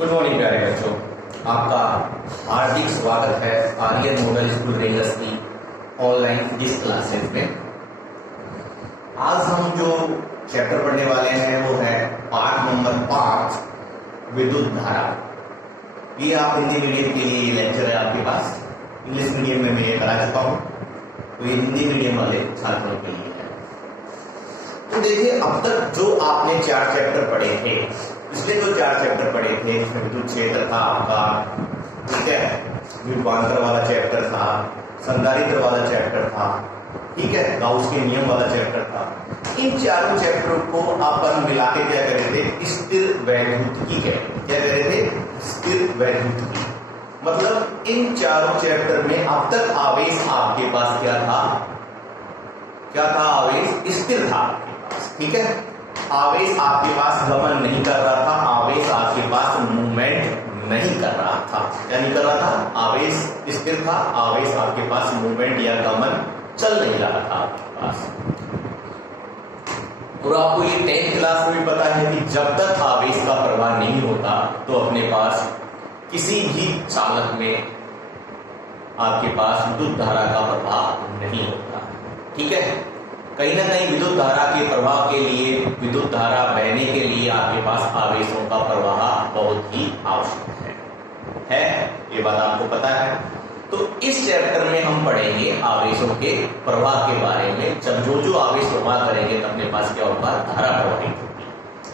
Good morning प्यारे बच्चों, आपका हार्दिक स्वागत है आर्यन मॉडल स्कूल रेंगस की ऑनलाइन डिस क्लासेस में। आज हम जो चैप्टर पढ़ने वाले हैं वो है पाठ नंबर 5 विद्युत धारा। ये आप हिंदी मीडियम के लिए लेक्चर है आपके पास। इंग्लिश मीडियम में मैं ये करा चुका हूँ, तो ये हिंदी मीडियम वाले छात्रों के लिए है। तो देखिए, अब तक जो आपने 4 चैप्टर पढ़े थे, पिछले जो 4 चैप्टर पढ़े थे जिसमें विद्युत क्षेत्र था आपका, ठीक है, विभवांतर वाला चैप्टर था, संधारित्र वाला चैप्टर था, ठीक है, गाउस के नियम वाला चैप्टर था। इन चारों चैप्टरों को अपन मिला के क्या करे थे, स्थिर वैद्युतिकी क्या करे थे, स्थिर वैद्युतिकी। मतलब इन चारों चैप्टर में अब तक आवेश आपके पास क्या था, आवेश स्थिर था आपके पास, ठीक है। आवेश आपके पास गमन नहीं कर रहा था, आवेश आपके पास मूवमेंट नहीं कर रहा था। क्या नहीं कर रहा था? आवेश स्थिर था, आवेश आपके पास मूवमेंट या गमन चल नहीं रहा था आपके पास। और आपको ये 10th क्लास में भी पता है कि जब तक आवेश का प्रवाह नहीं होता तो अपने पास किसी भी चालक में आपके पास विद्युत धारा का प्रवाह नहीं होता, ठीक है। कहीं ना कहीं विद्युत धारा के प्रवाह के लिए, विद्युत धारा बहने के लिए आपके पास आवेशों का प्रवाह बहुत ही आवश्यक है, ये बात आपको पता है। तो इस चैप्टर में हम पढ़ेंगे आवेशों के प्रवाह के बारे में। जब जो आवेश प्रवाह करेंगे तो अपने पास क्या होगा, धारा प्रवाहित होगी,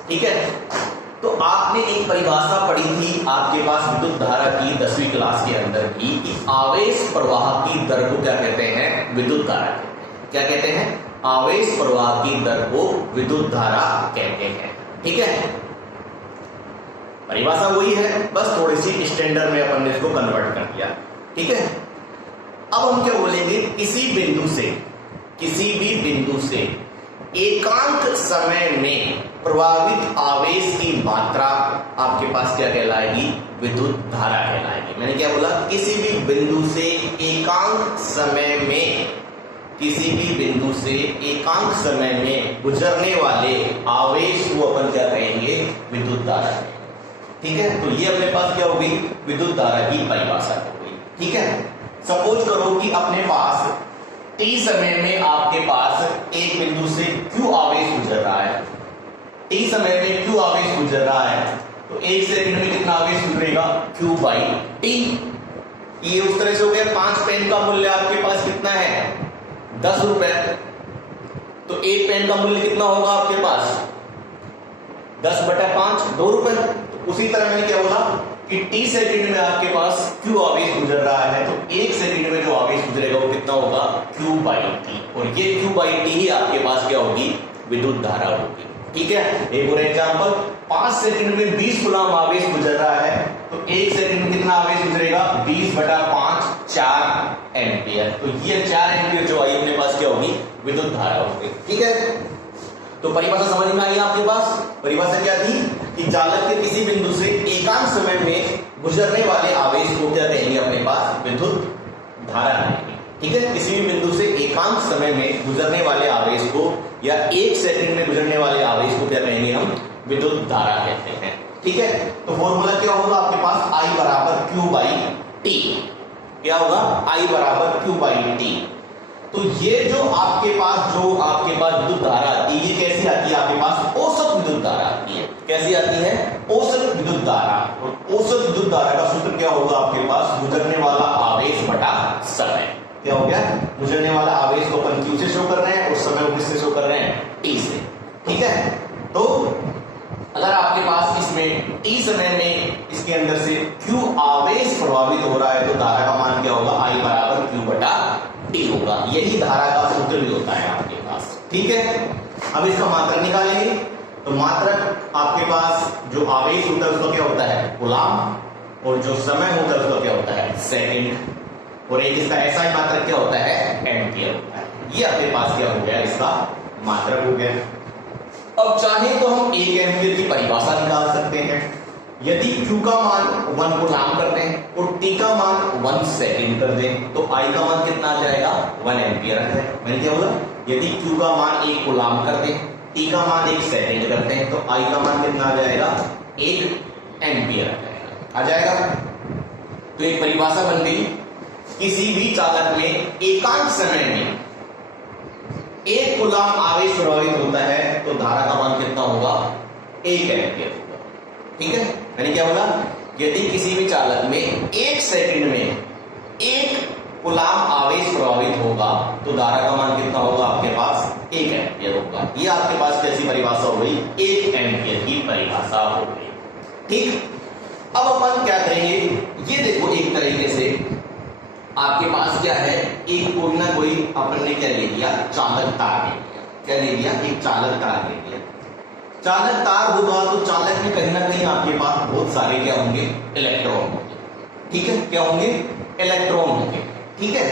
ठीक है। तो आपने एक परिभाषा पढ़ी थी आपके पास विद्युत धारा की 10वीं क्लास के अंदर की, कि आवेश प्रवाह की दर को क्या कहते हैं, विद्युत धारा कहते हैं। क्या कहते हैं? आवेश प्रवाह की दर को विद्युत धारा कहते हैं, ठीक है। परिभाषा वही है, बस थोड़ी सी स्टैंडर्ड में अपन ने इसको कन्वर्ट कर दिया, ठीक है। अब हम क्या बोलेंगे, किसी भी बिंदु से एकांक समय में प्रवाहित आवेश की मात्रा आपके पास क्या कहलाएगी, विद्युत धारा कहलाएगी। मैंने क्या बोला, किसी भी बिंदु से एकांक समय में गुजरने वाले आवेश को अपन क्या कहेंगे, विद्युत धारा, ठीक है। तो ये अपने पास क्या होगी, विद्युत धारा की परिभाषा हो गई, ठीक है। सपोज करो कि अपने पास t समय में आपके पास एक बिंदु से q आवेश गुजर रहा है, t समय में q आवेश गुजर रहा है, तो 1 सेकंड में कितना आवेश गुजरेगा, q/t। ये उस तरह से हो गया। 5 पेन का मूल्य आपके पास कितना है, 10 रुपए, तो 1 पेन का मूल्य कितना होगा आपके पास, 10/5, 2 रुपए। तो उसी तरह मैंने क्या बोला कि t सेकंड में आपके पास q आवेश गुजर रहा है, तो 1 सेकंड में जो आवेश गुजरेगा वो कितना होगा, q/t। और ये q/t ही आपके पास क्या होगी, विद्युत धारा होगी, ठीक है। एक और एग्जांपल, 5 सेकंड में 20 कूलम आवेश गुजर रहा है, तो 1 सेकंड में कितना आवेश गुजरेगा, 20/5, 4 एम्पियर। तो ये 4 एम्पियर जो आई अपने पास क्या होगी, विद्युत धारा होगी, ठीक है। तो परिभाषा समझ में आई आपके पास। परिभाषा क्या थी कि चालक के किसी बिंदु से एकांक समय में गुजरने वाले आवेश को क्या कहेंगे, अपने पास विद्युत धारा कहेंगे, ठीक है। किसी भी बिंदु से एकांक समय में गुजरने वाले आवेश को या 1 सेकंड में गुजरने वाले आवेश को क्या कहेंगे, हम विद्युत धारा कहते हैं, ठीक है। तो फॉर्मूला क्या होगा आपके पास, I = Q/T। क्या होगा, I = Q/T। तो ये जो आपके पास विद्युत धारा आती है, ये कैसी आती है, आपके पास औसत विद्युत धारा आती है। कैसी आती है, औसत विद्युत धारा। और औसत विद्युत धारा का सूत्र क्या होगा आपके पास, गुजरने वाला आवेश बटा समय। क्या हो गया, गुजरने वाला आवेश को अपन Q से शो कर रहे हैं और समय को किससे शो कर रहे हैं, T से, ठीक है। तो अगर आपके पास इसमें t समय में इसके अंदर से q आवेश प्रभावित हो रहा है, तो धारा का मान क्या होगा, I = Q/T होगा। यही धारा का सूत्र भी होता है आपके पास, ठीक है। अब इसका मात्रक निकालेंगे, तो मात्रक आपके पास जो आवेश होता है उसका क्या होता है, कूलम, और जो समय होता है उसका क्या होता है, सेकंड, और एक इसका ऐसा ही मात्रक क्या होता है, एम्पियर होता है। ये अपने पास क्या हो गया, इसका मात्रक हो गया। अब चाहे तो हम 1 एम्पियर की परिभाषा निकाल सकते हैं। यदि Q का मान 1 कूलम कर दें और T का मान 1 सेकंड कर दें, तो I का मान कितना आ जाएगा, 1 एम्पियर आ जाएगा। मैंने क्या बोला, यदि Q का मान 1 कूलम कर दें, T का मान 1 सेकंड करते हैं, तो I का मान कितना आ जाएगा, 1 एम्पियर आ जाएगा। आ जाएगा। तो एक परिभाषा बन गई, किसी भी चालक में एकांक समय में 1 कूलम्ब आवेश प्रवाहित होता है तो धारा का मान कितना होगा, 1 एम्पीयर होगा। ठीक है, मैंने क्या बोला, यदि किसी भी चालक में 1 सेकंड में 1 कूलम्ब आवेश प्रवाहित होगा तो धारा का मान कितना होगा आपके पास, 1 एम्पीयर होगा। ये आपके पास कैसी परिभाषा हो गई, 1 एम्पीयर की परिभाषा हो गई। ठीक, अब अपन क्या करेंगे, ये देखो एक तरीके से आपके पास क्या है, एक कोई ना कोई अपन ने क्या ले लिया, चालक तार ले लिया। क्या ले लिया, एक चालक तार ले लिया। चालक तार होगा तो चालक में कहीं ना कहीं आपके पास बहुत सारे क्या होंगे, इलेक्ट्रॉन होंगे। ठीक है, क्या होंगे, इलेक्ट्रॉन होंगे। ठीक है,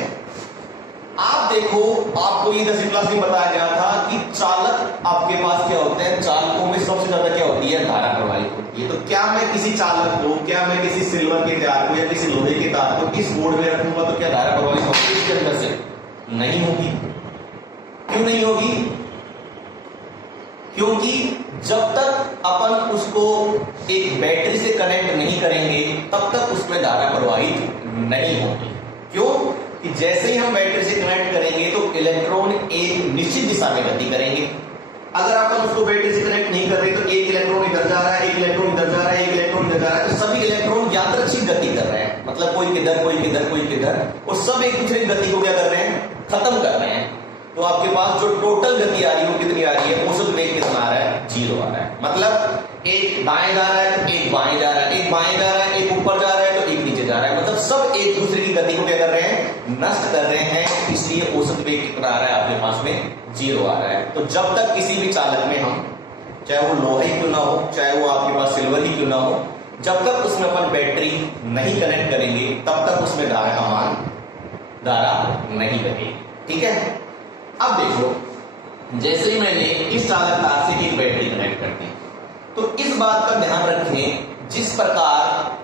आप देखो, आपको ये 10वीं क्लास में बताया गया था कि चालक आपके पास क्या होते हैं, चालकों में सबसे ज्यादा क्या होती है, धारा प्रवाहित होती है। तो क्या मैं किसी चालक को, क्या मैं किसी सिल्वर के तार को या किसी लोहे के तार को इस बोर्ड में रखूंगा तो क्या धारा प्रवाहित होगी इसके अंदर से, नहीं होगी। क्यों नहीं होगी, क्योंकि जब तक अपन उसको एक बैटरी से कनेक्ट नहीं करेंगे तब तक उसमें धारा प्रवाहित नहीं होगी। क्यों कि जैसे ही हम बैटरी से कनेक्ट करेंगे तो इलेक्ट्रॉन एक निश्चित दिशा में गति करेंगे। अगर अपन उसको बैटरी से कनेक्ट नहीं कर रहे तो एक इलेक्ट्रॉन इधर जा रहा है, एक इलेक्ट्रॉन इधर जा रहा है, एक इलेक्ट्रॉन इधर जा रहा है, तो सभी इलेक्ट्रॉन यादृच्छिक गति कर रहे हैं। मतलब कोई किधर कोई किधर कोई किधर, और सब एक दूसरे की गति को क्या कर रहे हैं, खत्म कर रहे हैं। तो आपके पास जो टोटल गति आ रही है वो कितनी आ रही है, औसत वेग कितना आ रहा है, 0 आ रहा है। मतलब एक दाएं जा रहा है तो एक बाएं जा रहा है, एक बाएं जा रहा है, एक ऊपर जा रहा है तो एक नीचे जा रहा है। मतलब सब एक दूसरे की गति को क्या कर रहे हैं, नष्ट कर रहे हैं। इसलिए औसत वेग कितना आ रहा है आपके पास में, 0 आ रहा है। तो जब तक किसी भी चालक में हम, चाहे वो लोहा ही क्यों ना हो, चाहे वो आपके पास सिल्वर ही क्यों ना हो, जब तक उसमें अपन बैटरी नहीं कनेक्ट करेंगे तब तक उसमें धारा का मान, धारा नहीं लगेगी। ठीक है, अब देखो, जैसे ही मैंने इस चालक तार से एक बैटरी कनेक्ट कर दी तो इस बात का ध्यान रखें, जिस प्रकार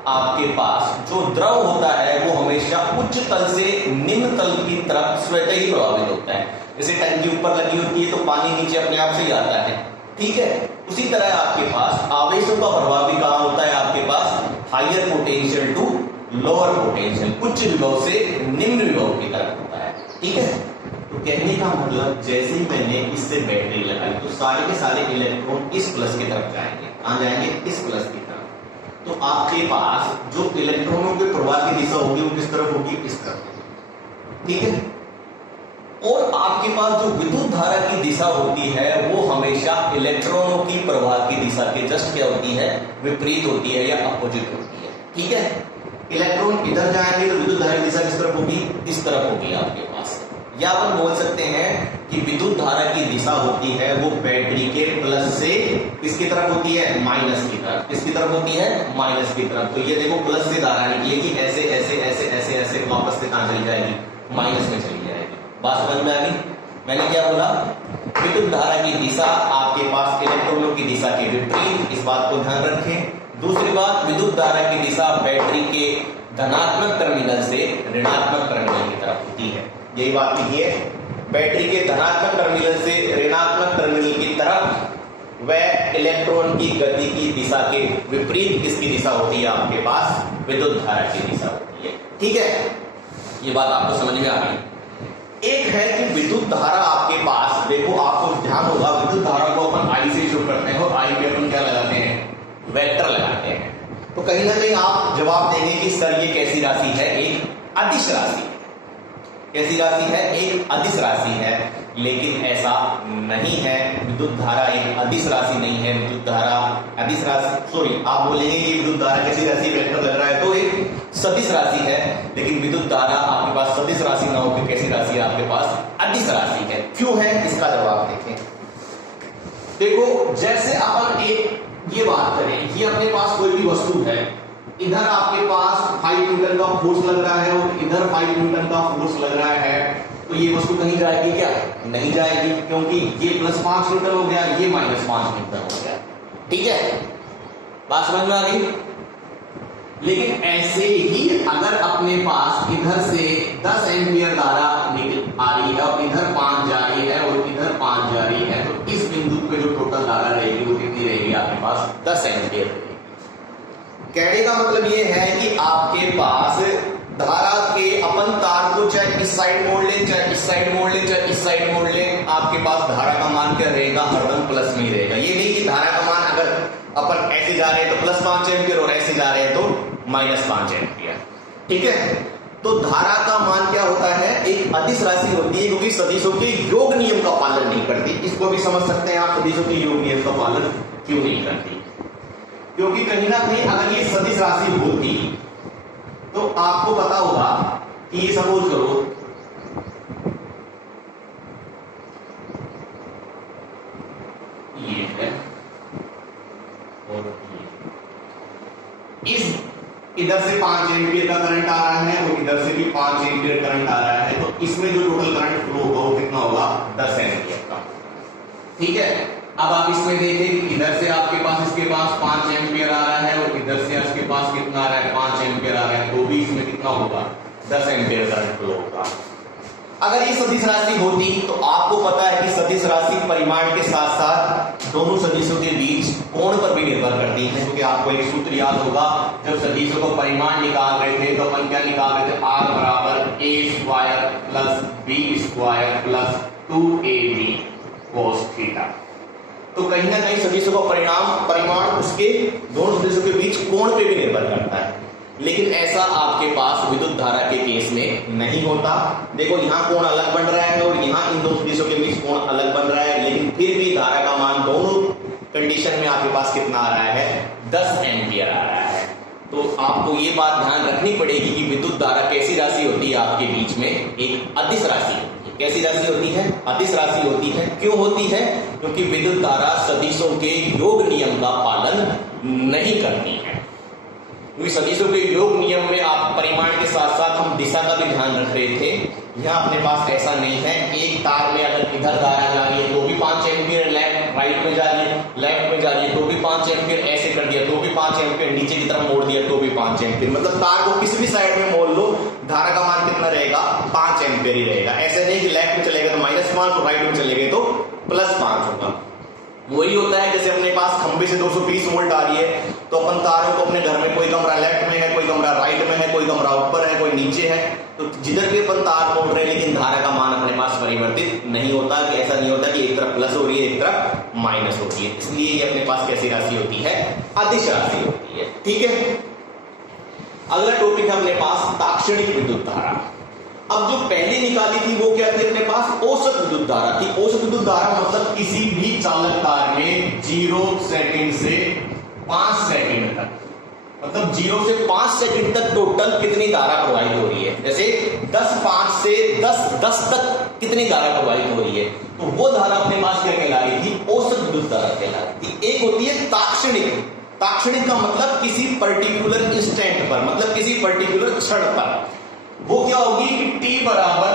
आपके पास जो द्रव होता है वो हमेशा उच्च तल से निम्न तल की तरफ स्वतः ही प्रभावित होता है। जैसे टंकी ऊपर लगी होती है तो पानी नीचे अपने आप से ही आता है। ठीक है, उसी तरह आपके पास आवेशों का प्रभाव भी कहां होता है, आपके पास higher potential to lower potential, उच्च विभव से निम्न विभव की तरफ होता है। ठीक है, तो कहने का मतलब जैसे ही मैंने इससे बैटरी लगाई तो सारे के सारे इलेक्ट्रॉन इस प्लस की तरफ जाएंगे। कहां जाएंगे, इस प्लस की तरफ। तो आपके पास जो इलेक्ट्रॉनों के प्रवाह की दिशा होगी वो किस तरफ होगी, इस तरफ। ठीक है, और आपके पास जो विद्युत धारा की दिशा होती है वो हमेशा इलेक्ट्रॉनों की प्रवाह की दिशा के जस्ट क्या होती है, विपरीत होती है या अपोजिट होती है। ठीक है, इलेक्ट्रॉन इधर जाएंगे तो विद्युत धारा की दिशा किस तरफ होगी, इस तरफ होगी आपके पास। या अपन बोल सकते हैं कि विद्युत धारा की दिशा होती है वो बैटरी के प्लस से किसकी तरफ होती है, माइनस की तरफ। किसकी तरफ होती है, माइनस की तरफ। तो ये देखो प्लस से धारा निकलेगी, ऐसे ऐसे ऐसे ऐसे ऐसे वापस से कहां चली जाएगी, माइनस में चली जाएगी। बात समझ में आ गई, मैंने क्या बोला, विद्युत धारा की दिशा आपके पास इलेक्ट्रॉनों की दिशा के विपरीत, इस बात को ध्यान रखें। दूसरी बात, विद्युत धारा की दिशा बैटरी के धनात्मक टर्मिनल से ऋणात्मक टर्मिनल की तरफ होती है। यही बात लिखिए, बैटरी के धनात्मक टर्मिनल से ऋणात्मक टर्मिनल की तरफ वह इलेक्ट्रॉन की गति की दिशा के विपरीत किसकी दिशा होती है, आपके पास विद्युत धारा की दिशा होती है। ठीक है, ये बात आपको समझ में आ गई। एक है कि विद्युत धारा आपके पास, देखो आपको ध्यान होगा, विद्युत धारा को अपन आई से शुरू करते हैं और आई पे अपन क्या लगाते हैं, वेक्टर लगाते हैं। तो कहीं ना कहीं आप जवाब देंगे कि सर ये कैसी राशि है, एक अदिश राशि। कैसी राशि है, एक अदिश राशि है। लेकिन ऐसा नहीं है, विद्युत धारा एक अदिश राशि नहीं है। विद्युत धारा अदिश राशि, सॉरी, आप बोलेंगे कि विद्युत धारा कैसी राशि, वेक्टर लग रहा है तो एक सदिश राशि है। लेकिन विद्युत धारा आपके पास सदिश राशि ना होकर कैसी राशि है, आपके पास अदिश राशि है। क्यों है, इसका जवाब देखें। देखो, जैसे अपन एक ये बात करें, ये अपने पास कोई भी वस्तु है, इधर आपके पास 5 न्यूटन का फोर्स लग रहा है और इधर 5 न्यूटन का फोर्स लग रहा है, तो ये वस्तु कहीं जाएगी क्या, नहीं जाएगी, क्योंकि ये +5 न्यूटन हो गया, ये -5 न्यूटन हो गया। ठीक है, बात समझ में आ गई। लेकिन ऐसे ही अगर अपने पास इधर से 10 एम्पियर धारा निकल आ रही है और इधर 5 जा रही है और इधर 5 जा रही है, तो इस बिंदु पे जो टोटल धारा रहेगी वो कितनी रहेगी, आपके पास 10 एम्पियर रहेगी। कहने का मतलब ये है कि आपके पास धारा के अपन तार को चाहे इस साइड मोड़ लें, चाहे इस साइड मोड़ लें, चाहे इस साइड मोड़ लें, आपके पास धारा का मान क्या रहेगा, हरदम प्लस में ही रहेगा। ये नहीं कि धारा का मान अगर अपन ऐसे जा रहे हैं तो +5 एम्पियर और ऐसे जा रहे हैं तो -5 एम्पियर। ठीक है, तो धारा का मान क्या होता है, एक अदिश राशि होती है क्योंकि सदिशों के योग नियम का पालन नहीं करती। इसको भी समझ सकते हैं आप, सदिशों के योग नियम का पालन क्यों नहीं करती, क्योंकि कहीं ना कहीं अगर ये सदिश राशि होती तो आपको पता होगा कि ये सपोज करो ये है और ये, इस इधर से 5 एम्पियर का करंट आ रहा है और इधर से भी 5 एम्पियर करंट आ रहा है, तो इसमें जो टोटल करंट फ्लो होगा वो कितना होगा, 10 एम्पियर का। ठीक है, अब आप इसमें देखें कि इधर से आपके पास इसके पास 5 एम्पियर आ रहा है और इधर से इसके पास कितना आ रहा है, 5 एम्पियर आ रहा है, तो भी इसमें कितना होगा, 10 एम्पियर करंट फ्लो होगा। अगर ये सदिश राशि होती तो आपको पता है कि सदिश राशि परिमाण के साथ साथ दोनों सदिशों के बीच कोण पर भी निर्भर करती है, क्योंकि आपको एक सूत्र याद होगा, जब सदिशों को परिमाण निकाल रहे थे तो अपन क्या निकाल रहे थे, R बराबर a² plus b² plus 2ab cos theta. तो कहीं ना कहीं सदिशों का परिमाण उसके दोनों सदिशों के बीच कोण पे भी निर्भर करता है, लेकिन ऐसा आपके पास विद्युत धारा के केस में नहीं होता। देखो यहाँ कोण अलग बन रहा है और यहाँ इन दो सदिशों के बीच कोण अलग बन रहा है, लेकिन फिर भी धारा का मान दोनों कंडीशन में आपके पास कितना आ रहा है, 10 एम्पियर आ रहा है। तो आपको ये बात ध्यान रखनी पड़ेगी कि विद्युत धारा कैसी राशि होती है, आपके बीच में एक अदिश राशि होती है। कैसी राशि होती है, अदिश राशि होती है। क्यों होती है, क्योंकि विद्युत धारा सदिशों के योग नियम का पालन नहीं करती है। क्योंकि सदिशों के योग नियम में आप परिमाण के साथ साथ हम दिशा का भी ध्यान रख रहे थे, यहाँ अपने पास ऐसा नहीं है। एक तार में अगर इधर धारा जा रही है तो भी 5 एम्पियर राइट में जा रही है, लेफ्ट में जा रही है तो भी 5 एम्पियर, ऐसे कर दिया तो भी 5 एम्पियर, नीचे की तरफ मोड़ दिया तो भी 5 एम्पियर। मतलब तार को किसी भी साइड में मोड़ लो, धारा का मान कितना रहेगा, 5 एम्पियर ही रहेगा। ऐसे नहीं कि लेफ्ट में चलेगा तो -5 और राइट में चलेगा तो +5 होगा। वही होता है जैसे अपने पास खंबे से 220 वोल्ट आ रही है, तो अपन तारों को अपने घर में, कोई कमरा लेफ्ट में है, कोई कमरा राइट में है, कोई कमरा ऊपर है, कोई नीचे है, तो जिधर भी अपन तार मोड़ रहे हैं, लेकिन धारा का मान अपने पास परिवर्तित नहीं होता। कि ऐसा नहीं होता कि एक तरफ प्लस हो रही है एक तरफ माइनस हो रही है। इसलिए ये अपने पास कैसी राशि होती है, अदिश राशि होती है। ठीक है, अगला टॉपिक है अपने पास ताक्षणिक विद्युत धारा। अब जो पहले निकाली थी वो क्या थी, अपने पास औसत विद्युत धारा थी। औसत विद्युत धारा मतलब किसी भी चालक तार में 0 सेकंड से 5 सेकंड तक, मतलब 0 से 5 सेकंड तक टोटल कितनी धारा प्रवाहित हो रही है। जैसे 10-5 से 10 तक कितनी धारा प्रवाहित हो रही है, तो वो धारा अपने पास क्या कहला रही थी, औसत विद्युत धारा कहला रही थी। एक होती है ताक्षणिक। ताक्षणिक का मतलब किसी पर्टिकुलर इंस्टेंट पर, मतलब किसी पर्टिकुलर क्षण पर। वो क्या होगी कि t बराबर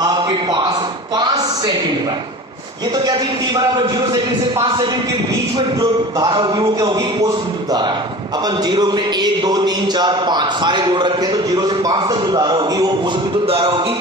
आपके पास 5 सेकंड पर। ये तो क्या थी, t बराबर 0 सेकंड से 5 सेकंड के बीच में जो धारा होगी वो क्या होगी, औसत विद्युत धारा। अपन 0 में 1 2 3 4 5 सारे जोड़ रखे हैं, तो 0 से 5 तक जो धारा होगी वो औसत विद्युत धारा होगी।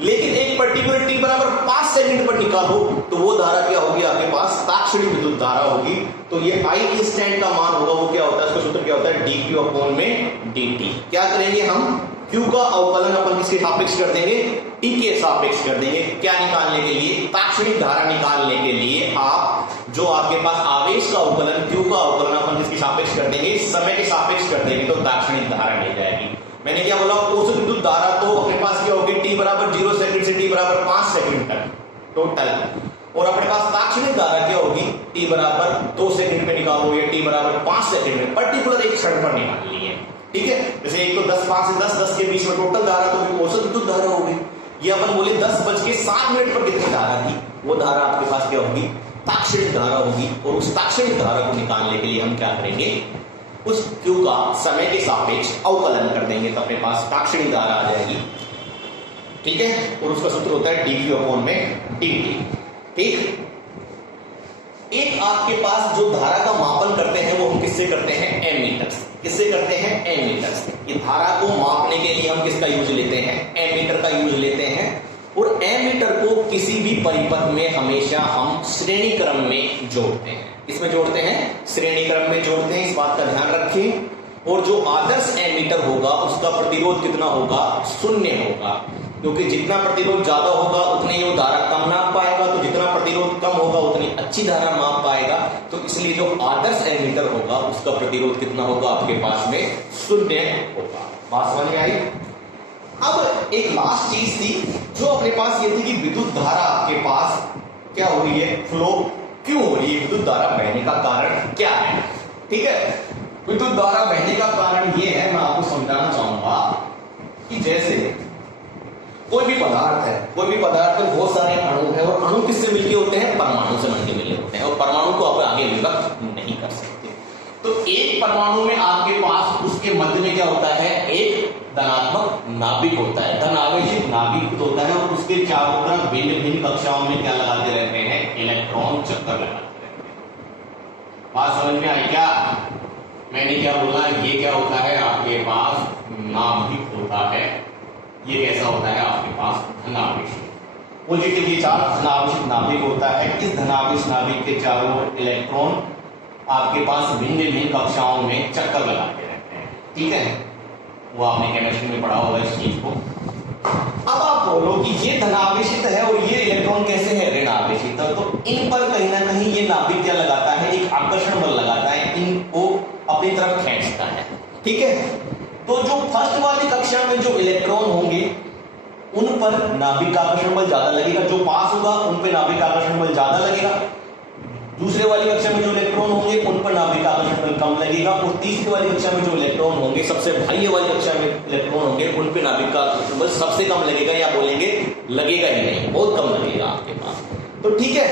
लेकिन एक पर्टिकुलर t बराबर 5 सेकंड पर निकालो तो वो धारा क्या होगी, आपके पास ताक्षणिक विद्युत धारा होगी। तो ये I इंस्टेंट का मान होगा, वो क्या होता है, इसका सूत्र क्या होता है, dq/dt। क्या करेंगे हम, Q का अवकलन अपन किसके सापेक्ष कर देंगे, T के सापेक्ष कर देंगे। क्या निकालने के लिए, ताक्षणिक धारा निकालने के लिए आप जो आपके पास आवेश का अवकलन, Q का अवकलन अपन किसके सापेक्ष कर देंगे, समय के सापेक्ष कर देंगे, तो ताक्षणिक धारा मिल जाएगी। मैंने क्या बोला, औसत विद्युत धारा तो अपने पास क्या होगी, t बराबर 0 सेकंड से t बराबर 5 सेकंड तक टोटल, और अपने पास ताक्षणिक धारा क्या होगी, t बराबर 2 सेकंड पे निकालो या t बराबर 5 सेकंड में, पर्टिकुलर एक क्षण पर निकालनी है। ठीक है, जैसे एक तो 10-5 से 10-10 के बीच में टोटल धारा तो औसत विद्युत धारा होगी। ये अपन बोले 10:07 पर कितनी धारा थी, वो धारा आपके पास क्या होगी, ताक्षणिक धारा होगी। और उस ताक्षणिक धारा को निकालने के लिए हम क्या करेंगे, उस Q का समय के सापेक्ष अवकलन कर देंगे, तो अपने पास ताक्षणिक धारा आ जाएगी। ठीक है, और उसका सूत्र होता है dq/dt। ठीक, एक आपके पास जो धारा का मापन करते हैं वो हम किससे करते हैं, एमीटर से। किससे करते हैं, एमीटर से। ये धारा को मापने के लिए हम किसका यूज लेते हैं, एमीटर का यूज लेते हैं। और एमीटर को किसी भी परिपथ में हमेशा हम श्रेणी क्रम में जोड़ते हैं। इसमें जोड़ते हैं, श्रेणी क्रम में जोड़ते हैं, इस बात का ध्यान रखें। और जो आदर्श एमीटर होगा उसका प्रतिरोध कितना होगा, 0 होगा, क्योंकि जितना प्रतिरोध ज्यादा होगा उतनी ही वो धारा कम नाप पाएगा, तो जितना प्रतिरोध कम होगा उतनी अच्छी धारा माप पाएगा। तो इसलिए जो आदर्श एमीटर होगा उसका प्रतिरोध कितना होगा आपके पास में, 0 होगा। बात समझ में आई। अब एक लास्ट चीज थी जो अपने पास ये थी कि विद्युत धारा आपके पास क्या हो रही है, फ्लो क्यों हो रही है, विद्युत धारा बहने का कारण क्या है। ठीक है, विद्युत धारा बहने का कारण ये है, मैं आपको समझाना चाहूंगा कि जैसे कोई भी पदार्थ है, कोई भी पदार्थ में बहुत सारे अणु है और अणु किससे मिलके होते हैं, परमाणु से मिलके होते हैं, और परमाणु को आप आगे विभक्त नहीं कर सकते। तो एक परमाणु में आपके पास उसके मध्य में क्या होता है, एक धनात्मक नाभिक होता है, धनावेशित नाभिक होता है, और उसके चारों तरफ भिन्न भिन्न कक्षाओं में क्या लगाते रहते हैं, इलेक्ट्रॉन चक्कर लगाते रहते हैं। बात समझ में आई क्या, मैंने क्या बोला, ये क्या होता है आपके पास नाभिक होता है, ये कैसा होता है आपके पास धनावेशित, पॉजिटिवली चार्ज धनावेशित नाभिक होता है। इस धनावेशित नाभिक के चारों ओर इलेक्ट्रॉन आपके पास भिन्न भिन्न कक्षाओं में चक्कर लगाते रहते हैं। ठीक है, वो आपने केमिस्ट्री में पढ़ा होगा इस चीज को। अब आप बोलो कि ये धनावेशित है और ये इलेक्ट्रॉन कैसे है, ऋण आवेशित है, तो इन पर कहीं ना कहीं ये नाभिक क्या लगाता है, एक आकर्षण बल लगाता है, इनको अपनी तरफ खींचता है। ठीक है, तो जो फर्स्ट वाली कक्षा में जो इलेक्ट्रॉन होंगे उन पर नाभिक आकर्षण बल ज्यादा लगेगा, जो पास होगा उन पर नाभिक आकर्षण बल ज्यादा लगेगा। दूसरे वाली कक्षा में जो इलेक्ट्रॉन होंगे उन पर नाभिक आकर्षण बल कम लगेगा, और तीसरी वाली कक्षा में जो इलेक्ट्रॉन होंगे, सबसे बाह्य वाली कक्षा में इलेक्ट्रॉन होंगे, उन पर नाभिक का आकर्षण बल सबसे कम लगेगा, या बोलेंगे लगेगा ही नहीं, बहुत कम लगेगा आपके पास। तो ठीक है,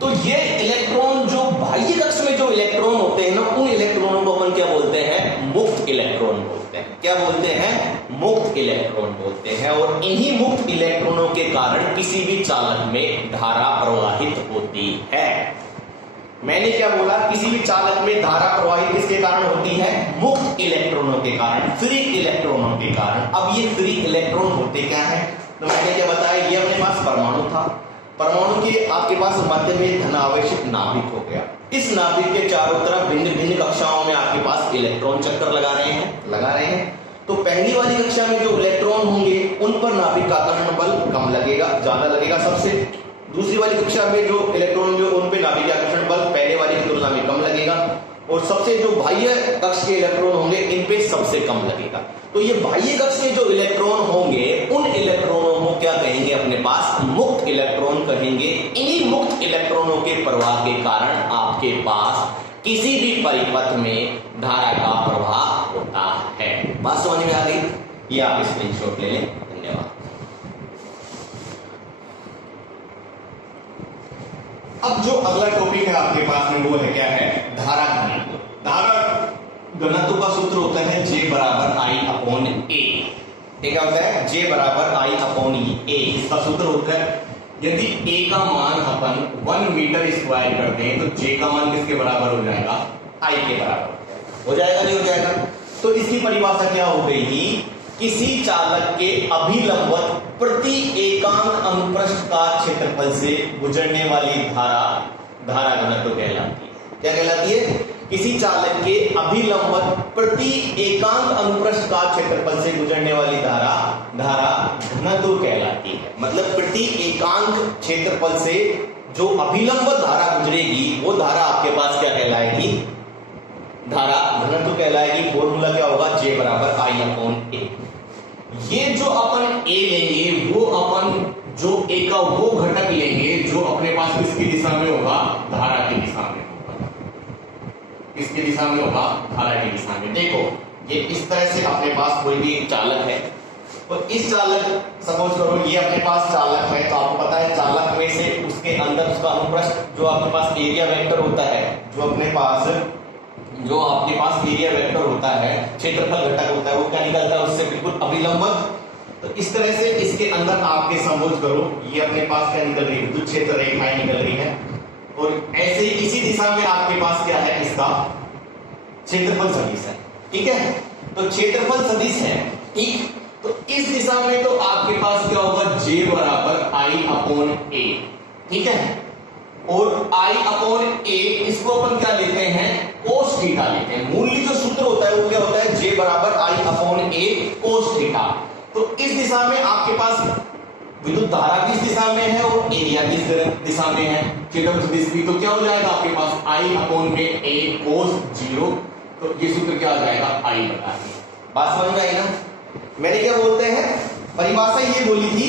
तो ये इलेक्ट्रॉन जो बाह्य कक्ष में जो इलेक्ट्रॉन होते हैं ना, उन इलेक्ट्रॉनों को अपन क्या बोलते हैं, मुक्त इलेक्ट्रॉन बोलते हैं। क्या बोलते हैं, मुक्त इलेक्ट्रॉन बोलते हैं। और इन्हीं मुक्त इलेक्ट्रॉनों के कारण किसी भी चालक में धारा प्रवाहित होती है। मैंने क्या बोला, किसी भी चालक में धारा प्रवाहित किसके कारण होती है, मुक्त इलेक्ट्रॉनों के कारण, फ्री इलेक्ट्रॉनों के कारण। अब ये फ्री इलेक्ट्रॉन होते क्या है, तो मैंने क्या बताया, ये अपने पास परमाणु था, परमाणु के आपके पास मध्य में धनावेशित नाभिक हो गया, इस नाभिक के चारों तरफ भिन्न भिन्न कक्षाओं में आपके पास इलेक्ट्रॉन चक्कर लगा रहे हैं। तो पहली वाली कक्षा में जो इलेक्ट्रॉन होंगे उन पर नाभिक का आकर्षण बल कम लगेगा, ज्यादा लगेगा सबसे। दूसरी वाली कक्षा में जो इलेक्ट्रॉन जो उन पे नाभिक आकर्षण बल पहले वाली की तुलना में कम लगेगा, और सबसे जो बाह्य कक्ष के इलेक्ट्रॉन होंगे इन पे सबसे कम लगेगा। तो ये बाह्य कक्ष के जो इलेक्ट्रॉन होंगे उन इलेक्ट्रॉनों को क्या कहेंगे, अपने पास मुक्त इलेक्ट्रॉन कहेंगे। इन्हीं मुक्त इलेक्ट्रॉनों के प्रवाह के कारण आपके पास किसी भी परिपथ में धारा का प्रवाह होता है। बात समझ में आ गई, ये आप स्क्रीनशॉट ले लें। धन्यवाद। अब जो अगला टॉपिक है आपके पास में वो है क्या है, धारा घनत्व। धारा घनत्व का सूत्र होता है J बराबर I/A। ये क्या होता है, J बराबर I/A, इसका सूत्र होता है। यदि A का मान अपन 1 मीटर स्क्वायर करते हैं तो J का मान किसके बराबर हो जाएगा, I के बराबर हो जाएगा, नहीं हो जाएगा। तो इसकी परिभाषा क्या हो गई, किसी चालक के अभिलंबवत प्रति एकांक अनुप्रस्थ का क्षेत्रफल से गुजरने वाली धारा घनत्व कहलाती है। क्या कहलाती है, किसी चालक के अभिलंबवत प्रति एकांक अनुप्रस्थ का क्षेत्रफल से गुजरने वाली धारा घनत्व कहलाती है। मतलब प्रति एकांक क्षेत्रफल से जो अभिलंबत धारा गुजरेगी वो धारा आपके पास क्या कहलाएगी, धारा घनत्व कहलाएगी। फॉर्मूला क्या होगा, J बराबर I/A। ये जो अपन A लेंगे वो अपन जो A का वो घटक लेंगे जो अपने पास किसकी दिशा में होगा, धारा की दिशा में होगा। किसकी दिशा में होगा, धारा की दिशा में। देखो ये इस तरह से अपने पास कोई भी एक चालक है, तो इस चालक सपोज करो ये अपने पास चालक है, तो आपको पता है चालक में से उसके अंदर उसका अनुप्रस्थ जो आपके पास एरिया वेक्टर होता है, जो आपके पास एरिया वेक्टर होता है, क्षेत्रफल घटक होता है, वो क्या निकलता है उससे बिल्कुल अभिलंबत। तो इस तरह से इसके अंदर आपके सपोज करो ये अपने पास क्या निकल रही है, विद्युत क्षेत्र रेखाएं निकल रही है, और ऐसे ही इसी दिशा में आपके पास क्या है, इसका क्षेत्रफल सदिश है। ठीक है, तो क्षेत्रफल सदिश है, ठीक। तो इस दिशा में तो आपके पास क्या होगा, J बराबर I/A। ठीक है, और I/A इसको अपन क्या लेते हैं, cos थीटा लेते हैं। मूल्य जो सूत्र होता है वो क्या होता है, अपॉन ए कोस थीटा। तो इस दिशा में आपके पास विद्युत धारा किस दिशा में है और एरिया किस दिशा में है, तो क्या हो जाएगा आपके पास आई अपॉन में ए कोस 0। तो ये सूत्र क्या आ जाएगा आई बटा ए। बात समझ में आई ना। मैंने क्या बोलते हैं परिभाषा ये बोली थी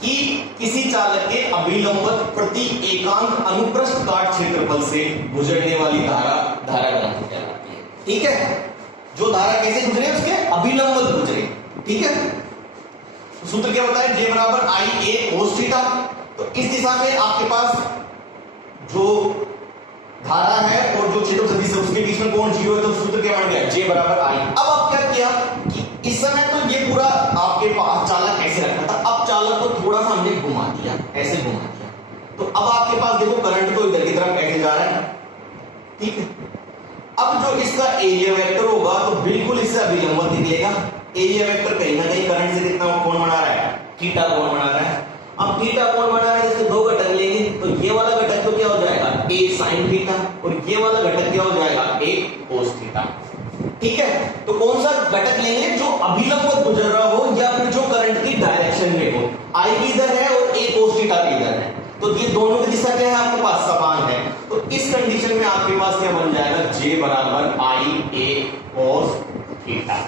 कि किसी चालक के अभिलंबत प्रति एकांक अनुप्रस्थ काट क्षेत्रफल से गुजरने वाली धारा घनत्व कहलाती है। ठीक है, जो धारा कैसे गुजरे उसके अभिलंबत गुजरे। ठीक है, सूत्र क्या बताया जे बराबर आई ए कोस थीटा। तो इस दिशा में आपके पास जो धारा है और जो क्षेत्र सदिश है उसके बीच में कोण 0 है, तो सूत्र क्या बन गया जे बराबर आई। अब आप क्या किया कि इस समय तो ये पूरा आपके पास चालक ऐसे रखा था, अब चालक को थोड़ा सा हमने घुमा दिया, ऐसे घुमा दिया। तो अब आपके पास देखो करंट तो इधर की तरफ ऐसे जा रहा है। ठीक है, अब जो इसका एरिया वेक्टर होगा तो बिल्कुल इससे अभिलंबत ही देगा। एरिया वेक्टर कहीं ना कहीं करंट से कितना कोण बना रहा है, थीटा कोण बना रहा है। अब थीटा कोण बना रहा है, इसके दो घटक लेंगे तो ये वाला घटक तो क्या हो जाएगा a sin थीटा और ये वाला घटक क्या हो जाएगा a cos थीटा। ठीक है, तो कौन सा घटक लेंगे जो अभिलंबत गुजर रहा हो या फिर जो करंट की डायरेक्शन में हो। I भी इधर है और a cos थीटा भी इधर है, तो ये दोनों की दिशा क्या है आपके पास समान है। तो इस कंडीशन में आपके पास क्या बन जाएगा j बराबर i a cos थीटा।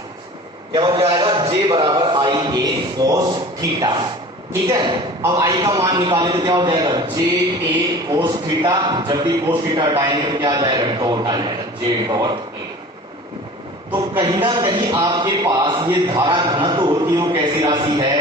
क्या बन जाएगा j बराबर i a cos थीटा। ठीक है, अब आई का मान निकाले तो क्या हो जाएगा जे ए कोस थीटा। जब भी कोस थीटा हटाएंगे तो क्या आ जाएगा डॉट आ जाएगा जे डॉट ए। तो कहीं ना कहीं आपके पास ये धारा घनत्व होती है वो कैसी राशि है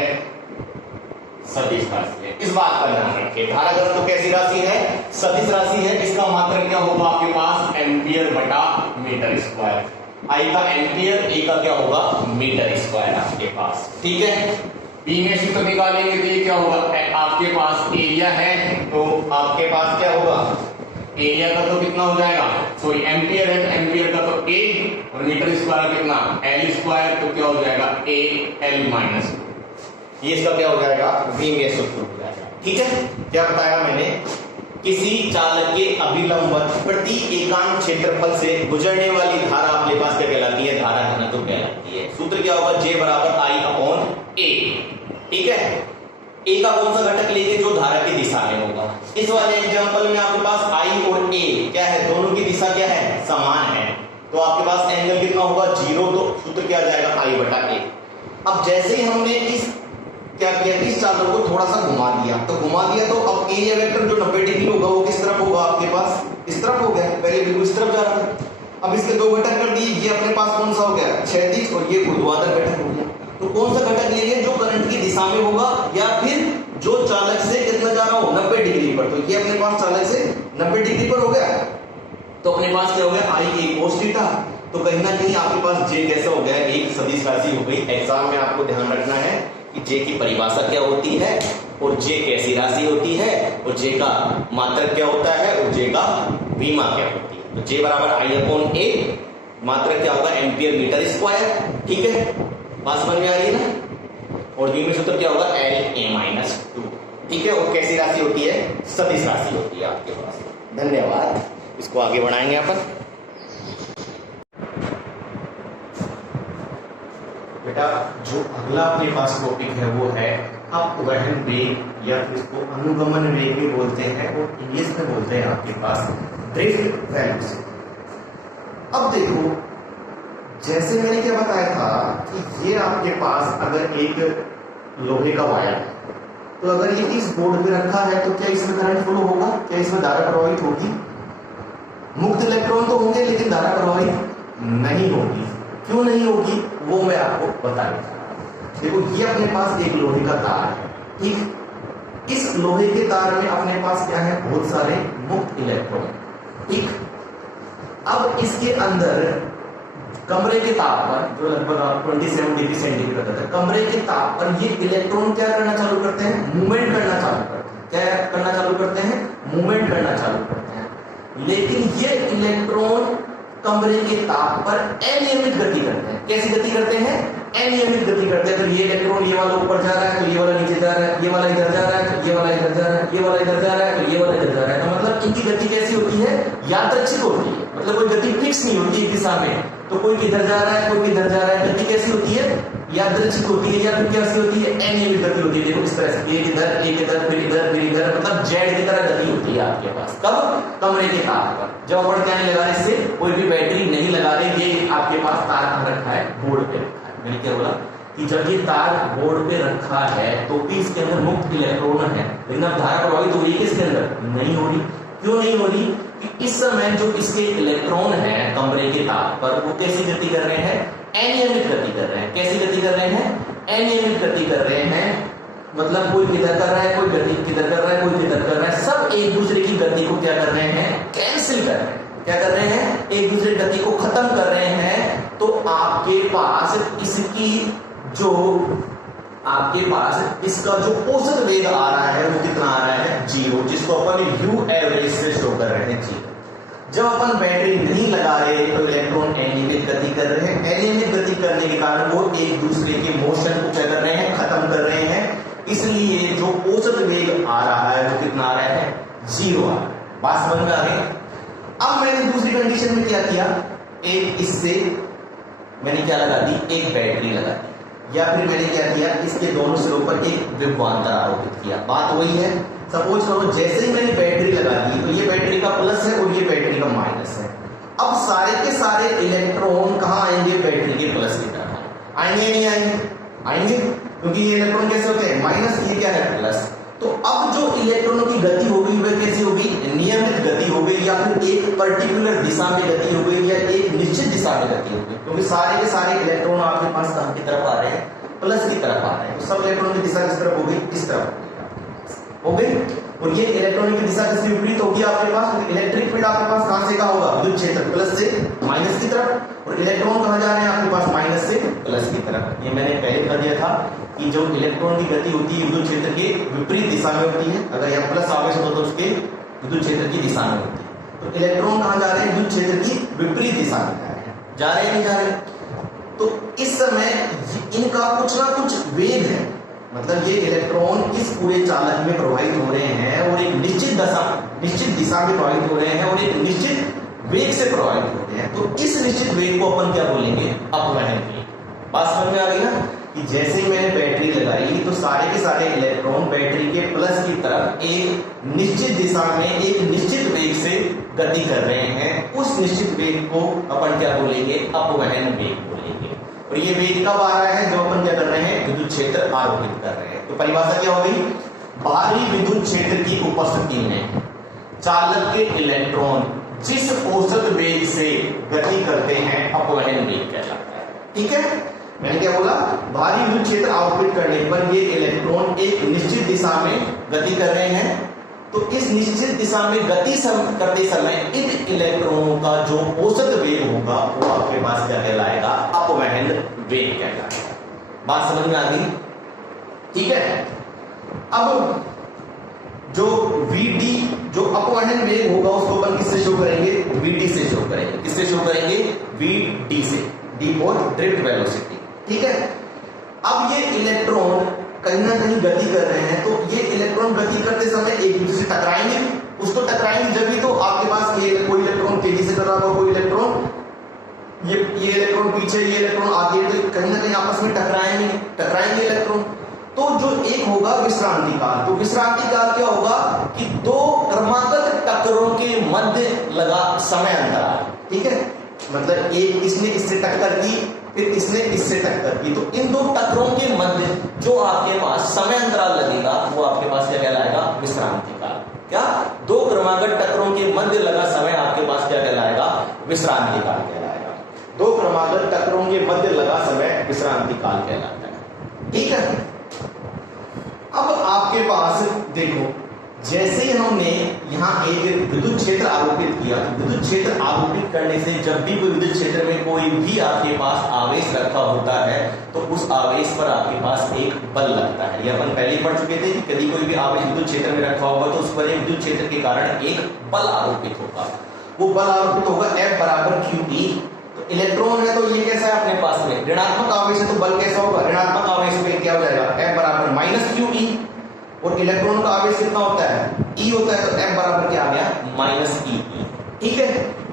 सदिश राशि है। इस बात का ध्यान रखिए, धारा घनत्व कैसी राशि है सदिश राशि है। इसका मात्रक क्या होगा आपके पास एम्पियर बटा मीटर स्क्वायर। आई का एम्पियर, ए का क्या होगा मीटर स्क्वायर आपके पास। ठीक है, बी में सूत्र निकालेंगे तो ये क्या होगा आपके पास एरिया है तो आपके पास क्या होगा एरिया का तो कितना हो जाएगा सॉरी एम्पियर है तो एम्पियर का तो ए और मीटर स्क्वायर कितना एल स्क्वायर, तो क्या हो जाएगा ए एल माइनस। ये इसका क्या हो जाएगा बी में सूत्र हो जाएगा। ठीक है, क्या बताया मैंने किसी चालक के अभिलंबत प्रति एकांक क्षेत्रफल से गुजरने वाली धारा अपने पास क्या कहलाती है धारा घनत्व कहलाती है। सूत्र क्या होगा जे बराबर आई अपॉन ए। ठीक है, ए का कौन सा घटक लेंगे जो धारा की दिशा में होगा। इस वाले एग्जांपल में आपके पास आई और ए क्या है दोनों की दिशा क्या है समान है, तो आपके पास एंगल कितना होगा 0, तो सूत्र क्या आ जाएगा आई बटा ए। अब जैसे ही हमने इस क्या किया इस चालक को थोड़ा सा घुमा दिया, तो अब एरिया वेक्टर जो 90 डिग्री होगा वो किस तरफ होगा आपके पास इस तरफ हो गया, पहले बिल्कुल इस तरफ जा रहा था। अब इसके दो घटक कर दिए, ये अपने पास कौन सा हो गया क्षैतिज और ये ऊर्ध्वाधर घटक हो गया। तो कौन सा घटक लेंगे जो करंट की दिशा में होगा या फिर जो चालक से कितना जा रहा हो 90 डिग्री पर। तो ये अपने पास चालक से 90 डिग्री पर हो गया, तो अपने पास क्या हो गया आई ए कोस थीटा। तो कहीं ना कहीं आपके पास जे कैसा हो गया एक सदिश राशि हो गई। एग्जाम में आपको ध्यान रखना है कि जे की परिभाषा क्या होती है और जे कैसी राशि होती है और जे का मात्रक क्या होता है और जे का विमा क्या होती है। तो जे बराबर आई अपॉन ए, मात्रक क्या होगा एम्पियर मीटर स्क्वायर। ठीक है, बात समझ में आ रही है ना। और बी में सूत्र क्या होगा एल ए माइनस 2। ठीक है, और कैसी राशि होती है सदिश राशि होती है आपके पास। धन्यवाद, इसको आगे बढ़ाएंगे अपन। बेटा जो अगला अपने पास टॉपिक है वो है अपवहन वेग या इसको अनुगमन वेग भी बोलते हैं और इंग्लिश में बोलते हैं आपके पास ड्रिफ्ट वेलोसिटी। अब देखो जैसे मैंने क्या बताया था कि ये आपके पास अगर एक लोहे का वायर है तो अगर ये इस बोर्ड पे रखा है तो क्या इसमें करंट फ्लो होगा, क्या इसमें धारा प्रवाहित होगी। मुक्त इलेक्ट्रॉन तो होंगे लेकिन धारा प्रवाहित नहीं होगी। क्यों नहीं होगी वो मैं आपको बता देता। देखो ये अपने पास एक लोहे का तार है, ठीक। इस लोहे के तार में अपने पास क्या है बहुत सारे मुक्त इलेक्ट्रॉन, ठीक। अब इसके अंदर कमरे के ताप पर जो लगभग 27 डिग्री सेंटीग्रेड तक है, कमरे के ताप पर ये इलेक्ट्रॉन क्या करना चालू करते हैं मूवमेंट करना चालू करते हैं। क्या करना चालू करते हैं मूवमेंट करना चालू करते हैं। लेकिन ये इलेक्ट्रॉन कमरे के ताप पर अनियमित गति करते हैं। कैसी गति करते हैं अनियमित गति करते हैं। तो ये इलेक्ट्रॉन ये वाला ऊपर जा रहा है तो ये वाला नीचे जा रहा है, ये वाला इधर जा रहा है तो ये वाला इधर जा रहा है, ये वाला इधर जा रहा है तो ये वाला इधर जा रहा है। तो मतलब इनकी गति कैसी होती है यादृच्छिक होती है। मतलब कोई गति फिक्स नहीं होती एक दिशा में, तो कोई किधर जा रहा है कोई किधर जा रहा है, गति कैसी होती है, यादृच्छिक होती है या फिर कैसी होती है, अनियमित गति होती है। देखो इस तरह से एक इधर फिर इधर मतलब जेड की तरह गति होती है आपके पास। कब? कमरे के तार पर। जब अपन क्या नहीं लगा रहे, इससे कोई भी बैटरी नहीं लगा रहे, ये आपके पास तार पर रखा है, बोर्ड पे रखा है। मैंने क्या बोला कि जब ये तार बोर्ड पे रखा है तो भी इसके अंदर मुक्त इलेक्ट्रॉन है, लेकिन अब धारा प्रवाहित हो रही है किसके अंदर? नहीं हो रही। क्यों नहीं हो रही? कि इस समय जो इसके इलेक्ट्रॉन है कमरे के तार पर, वो कैसी गति कर रहे हैं? अनियमित गति कर रहे हैं। कैसी गति कर रहे हैं? अनियमित गति कर रहे हैं। मतलब कोई किधर कर रहा है, कोई गति किधर कर रहा है, कोई किधर कर रहा है, सब एक दूसरे की गति को क्या कर रहे हैं? कैंसिल कर रहे हैं। क्या कर रहे हैं? एक दूसरे की गति को खत्म कर रहे हैं। तो आपके पास इसकी जो आपके पास इसका जो औसत वेग आ रहा है वो कितना आ रहा है? 0, जिसको अपन यू एवरेज से शो कर रहे हैं 0। जब अपन बैटरी नहीं लगा रहे तो इलेक्ट्रॉन अनियमित गति कर रहे हैं। अनियमित गति करने के कारण वो एक दूसरे के मोशन को क्या कर रहे हैं? खत्म कर रहे हैं। इसलिए जो औसत वेग आ रहा है वो कितना आ रहा है? 0 आ रहा है। बात समझ में आ गई? अब मैंने दूसरी कंडीशन में क्या किया, एक इससे मैंने क्या लगा दी, एक बैटरी लगा दी, या फिर मैंने क्या किया, इसके दोनों सिरों पर एक विभवांतर आरोपित किया। बात वही है। सपोज करो जैसे ही मैंने बैटरी लगा दी तो ये बैटरी का प्लस है और ये बैटरी का माइनस है। अब सारे के सारे इलेक्ट्रॉन कहां आएंगे? बैटरी के प्लस की तरफ आएंगे। नहीं आएंगे? आएंगे, क्योंकि ये इलेक्ट्रॉन कैसे होते हैं? माइनस, ये क्या है? प्लस। तो अब जो इलेक्ट्रॉनों की गति होगी वह कैसी होगी? नियमित गति हो गई, या फिर एक पर्टिकुलर दिशा में गति हो गई, या एक निश्चित दिशा में गति हो गई, क्योंकि सारे के सारे इलेक्ट्रॉन आपके पास कहां की तरफ आ रहे हैं? प्लस की तरफ आ रहे हैं। तो सब इलेक्ट्रॉन की दिशा किस तरफ हो गई? इस तरफ हो गई। और ये इलेक्ट्रॉन की दिशा किसके विपरीत होगी आपके पास? इलेक्ट्रिक फील्ड आपके पास कहां से कहां होगा? विद्युत क्षेत्र प्लस से माइनस की तरफ, और इलेक्ट्रॉन कहां जा रहे हैं आपके पास? माइनस से प्लस की तरफ। ये मैंने पहले बता दिया था कि जो इलेक्ट्रॉन की गति होती है विद्युत क्षेत्र के विपरीत दिशा में होती है। अगर यहाँ प्लस आवेश हो तो उसके विद्युत क्षेत्र की दिशा में होती है। तो इलेक्ट्रॉन कहां जा रहे हैं? विद्युत क्षेत्र की विपरीत दिशा में जा रहे हैं। नहीं जा रहे? तो इस समय इनका कुछ ना कुछ वेग है, मतलब ये इलेक्ट्रॉन इस पूरे चालक में प्रवाहित हो रहे हैं और एक निश्चित दिशा में प्रवाहित हो रहे हैं और एक निश्चित वेग से प्रवाहित हो रहे हैं। तो इस निश्चित वेग को अपन क्या बोलेंगे? अपवहन वेग। बात समझ में आ गई ना? कि जैसे ही मैंने बैटरी लगाई तो सारे के सारे इलेक्ट्रॉन बैटरी के प्लस की तरफ एक निश्चित दिशा में एक निश्चित वेग से गति कर रहे हैं। उस निश्चित वेग को अपन क्या बोलेंगे? अपवहन वेग बोलेंगे। और ये वेग कब आ रहा है? जब अपन क्या कर रहे हैं? विद्युत क्षेत्र आरोपित कर रहे हैं। तो परिभाषा क्या हो गई? बाहरी विद्युत क्षेत्र की उपस्थिति में चालक के इलेक्ट्रॉन जिस औसत वेग से गति करते हैं अपवहन वेग कहलाता है। ठीक है, मैंने क्या बोला? बाहरी विद्युत क्षेत्र आरोपित करने पर ये इलेक्ट्रॉन एक निश्चित दिशा में गति कर रहे हैं। तो इस निश्चित दिशा में गति करते समय इन इलेक्ट्रॉनों का जो औसत वेग होगा वो आपके पास क्या कहलाएगा? अपवहन वेग कहलाएगा। बात समझ में आ गई? ठीक है। अब जो Vd जो अपवहन वेग होगा उसको अपन किससे शो करेंगे? Vd से शो करेंगे। किससे शो करेंगे? Vd से। डी और ड्रिफ्ट वेलोसिटी। ठीक है। अब ये इलेक्ट्रॉन कहीं ना कहीं गति कर रहे हैं, तो ये इलेक्ट्रॉन गति करते समय एक दूसरे से टकराएंगे। उसको टकराएंगे जब भी तो आपके पास ये कोई इलेक्ट्रॉन तेजी से कर रहा होगा, कोई इलेक्ट्रॉन ये इलेक्ट्रॉन पीछे, ये इलेक्ट्रॉन आगे, तो कहीं ना कहीं आपस में टकराएंगे इलेक्ट्रॉन। तो जो एक होगा विश्रांति काल। तो विश्रांति काल क्या होगा कि दो क्रमागत टक्करों के मध्य लगा समय अंतराल। ठीक है, मतलब एक इसने इससे टक्कर की, फिर इसने इससे टक्कर की, तो इन दो टक्करों के मध्य जो आपके पास समय अंतराल लगेगा वो आपके पास क्या कहलाएगा? विश्रांति काल। क्या? दो क्रमागत टक्करों के मध्य लगा समय आपके पास क्या कहलाएगा? विश्रांति काल कहलाएगा। दो क्रमागत टक्करों के मध्य लगा समय विश्रांति काल कहलाता है। ठीक है। अब आपके पास देखो, जैसे ही हमने यहाँ एक विद्युत क्षेत्र आरोपित किया, विद्युत क्षेत्र आरोपित करने से जब भी कोई विद्युत क्षेत्र में कोई भी आपके पास आवेश रखा होता है तो उस आवेश पर आपके पास एक बल लगता है। ये अपन पहले ही पढ़ चुके थे कि यदि कोई भी आवेश विद्युत क्षेत्र में रखा होगा तो उस पर एक विद्युत क्षेत्र के कारण एक बल आरोपित होगा। वो बल आरोपित होगा F बराबर QE। तो इलेक्ट्रॉन है तो ये कैसा है अपने पास में? ऋणात्मक आवेश है, तो बल कैसा होगा? ऋणात्मक आवेश में क्या हो जाएगा? F बराबर माइनस QE। और इलेक्ट्रॉन का आवेश कितना होता है? E होता है, तो F बराबर क्या आ गया? Minus E। ठीक है।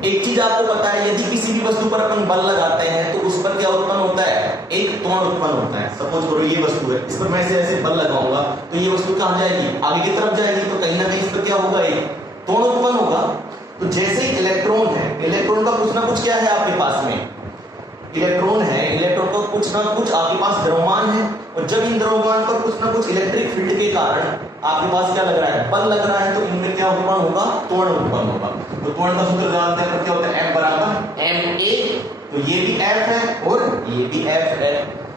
एक चीज आपको पता है, यदि किसी भी वस्तु पर अपन बल लगाते हैं तो उस पर क्या उत्पन्न होता है, एक त्वरण उत्पन्न होता है। सपोज करो ये वस्तु है, इस पर मैं ऐसे बल लगाऊंगा तो ये वस्तु कहां जाएगी, आगे की तरफ जाएगी, तो कहीं ना कहीं इस पर क्या होगा, एक त्वरण उत्पन्न होगा। तो जैसे ही इलेक्ट्रॉन है, इलेक्ट्रॉन का कुछ ना कुछ क्या है आपके पास में, इलेक्ट्रॉन है, इलेक्ट्रॉन का कुछ ना कुछ आपके पास द्रव्यमान है, और जब इन द्रव्यमान पर कुछ ना कुछ इलेक्ट्रिक फील्ड के कारण आपके पास क्या लग रहा है, बल लग रहा है, तो इनमें क्या उत्पन्न होगा, त्वरण उत्पन्न होगा। तो त्वरण का सूत्र जानते हैं, क्या होता है, F बराबर ma, तो ये भी F है और ये भी F है,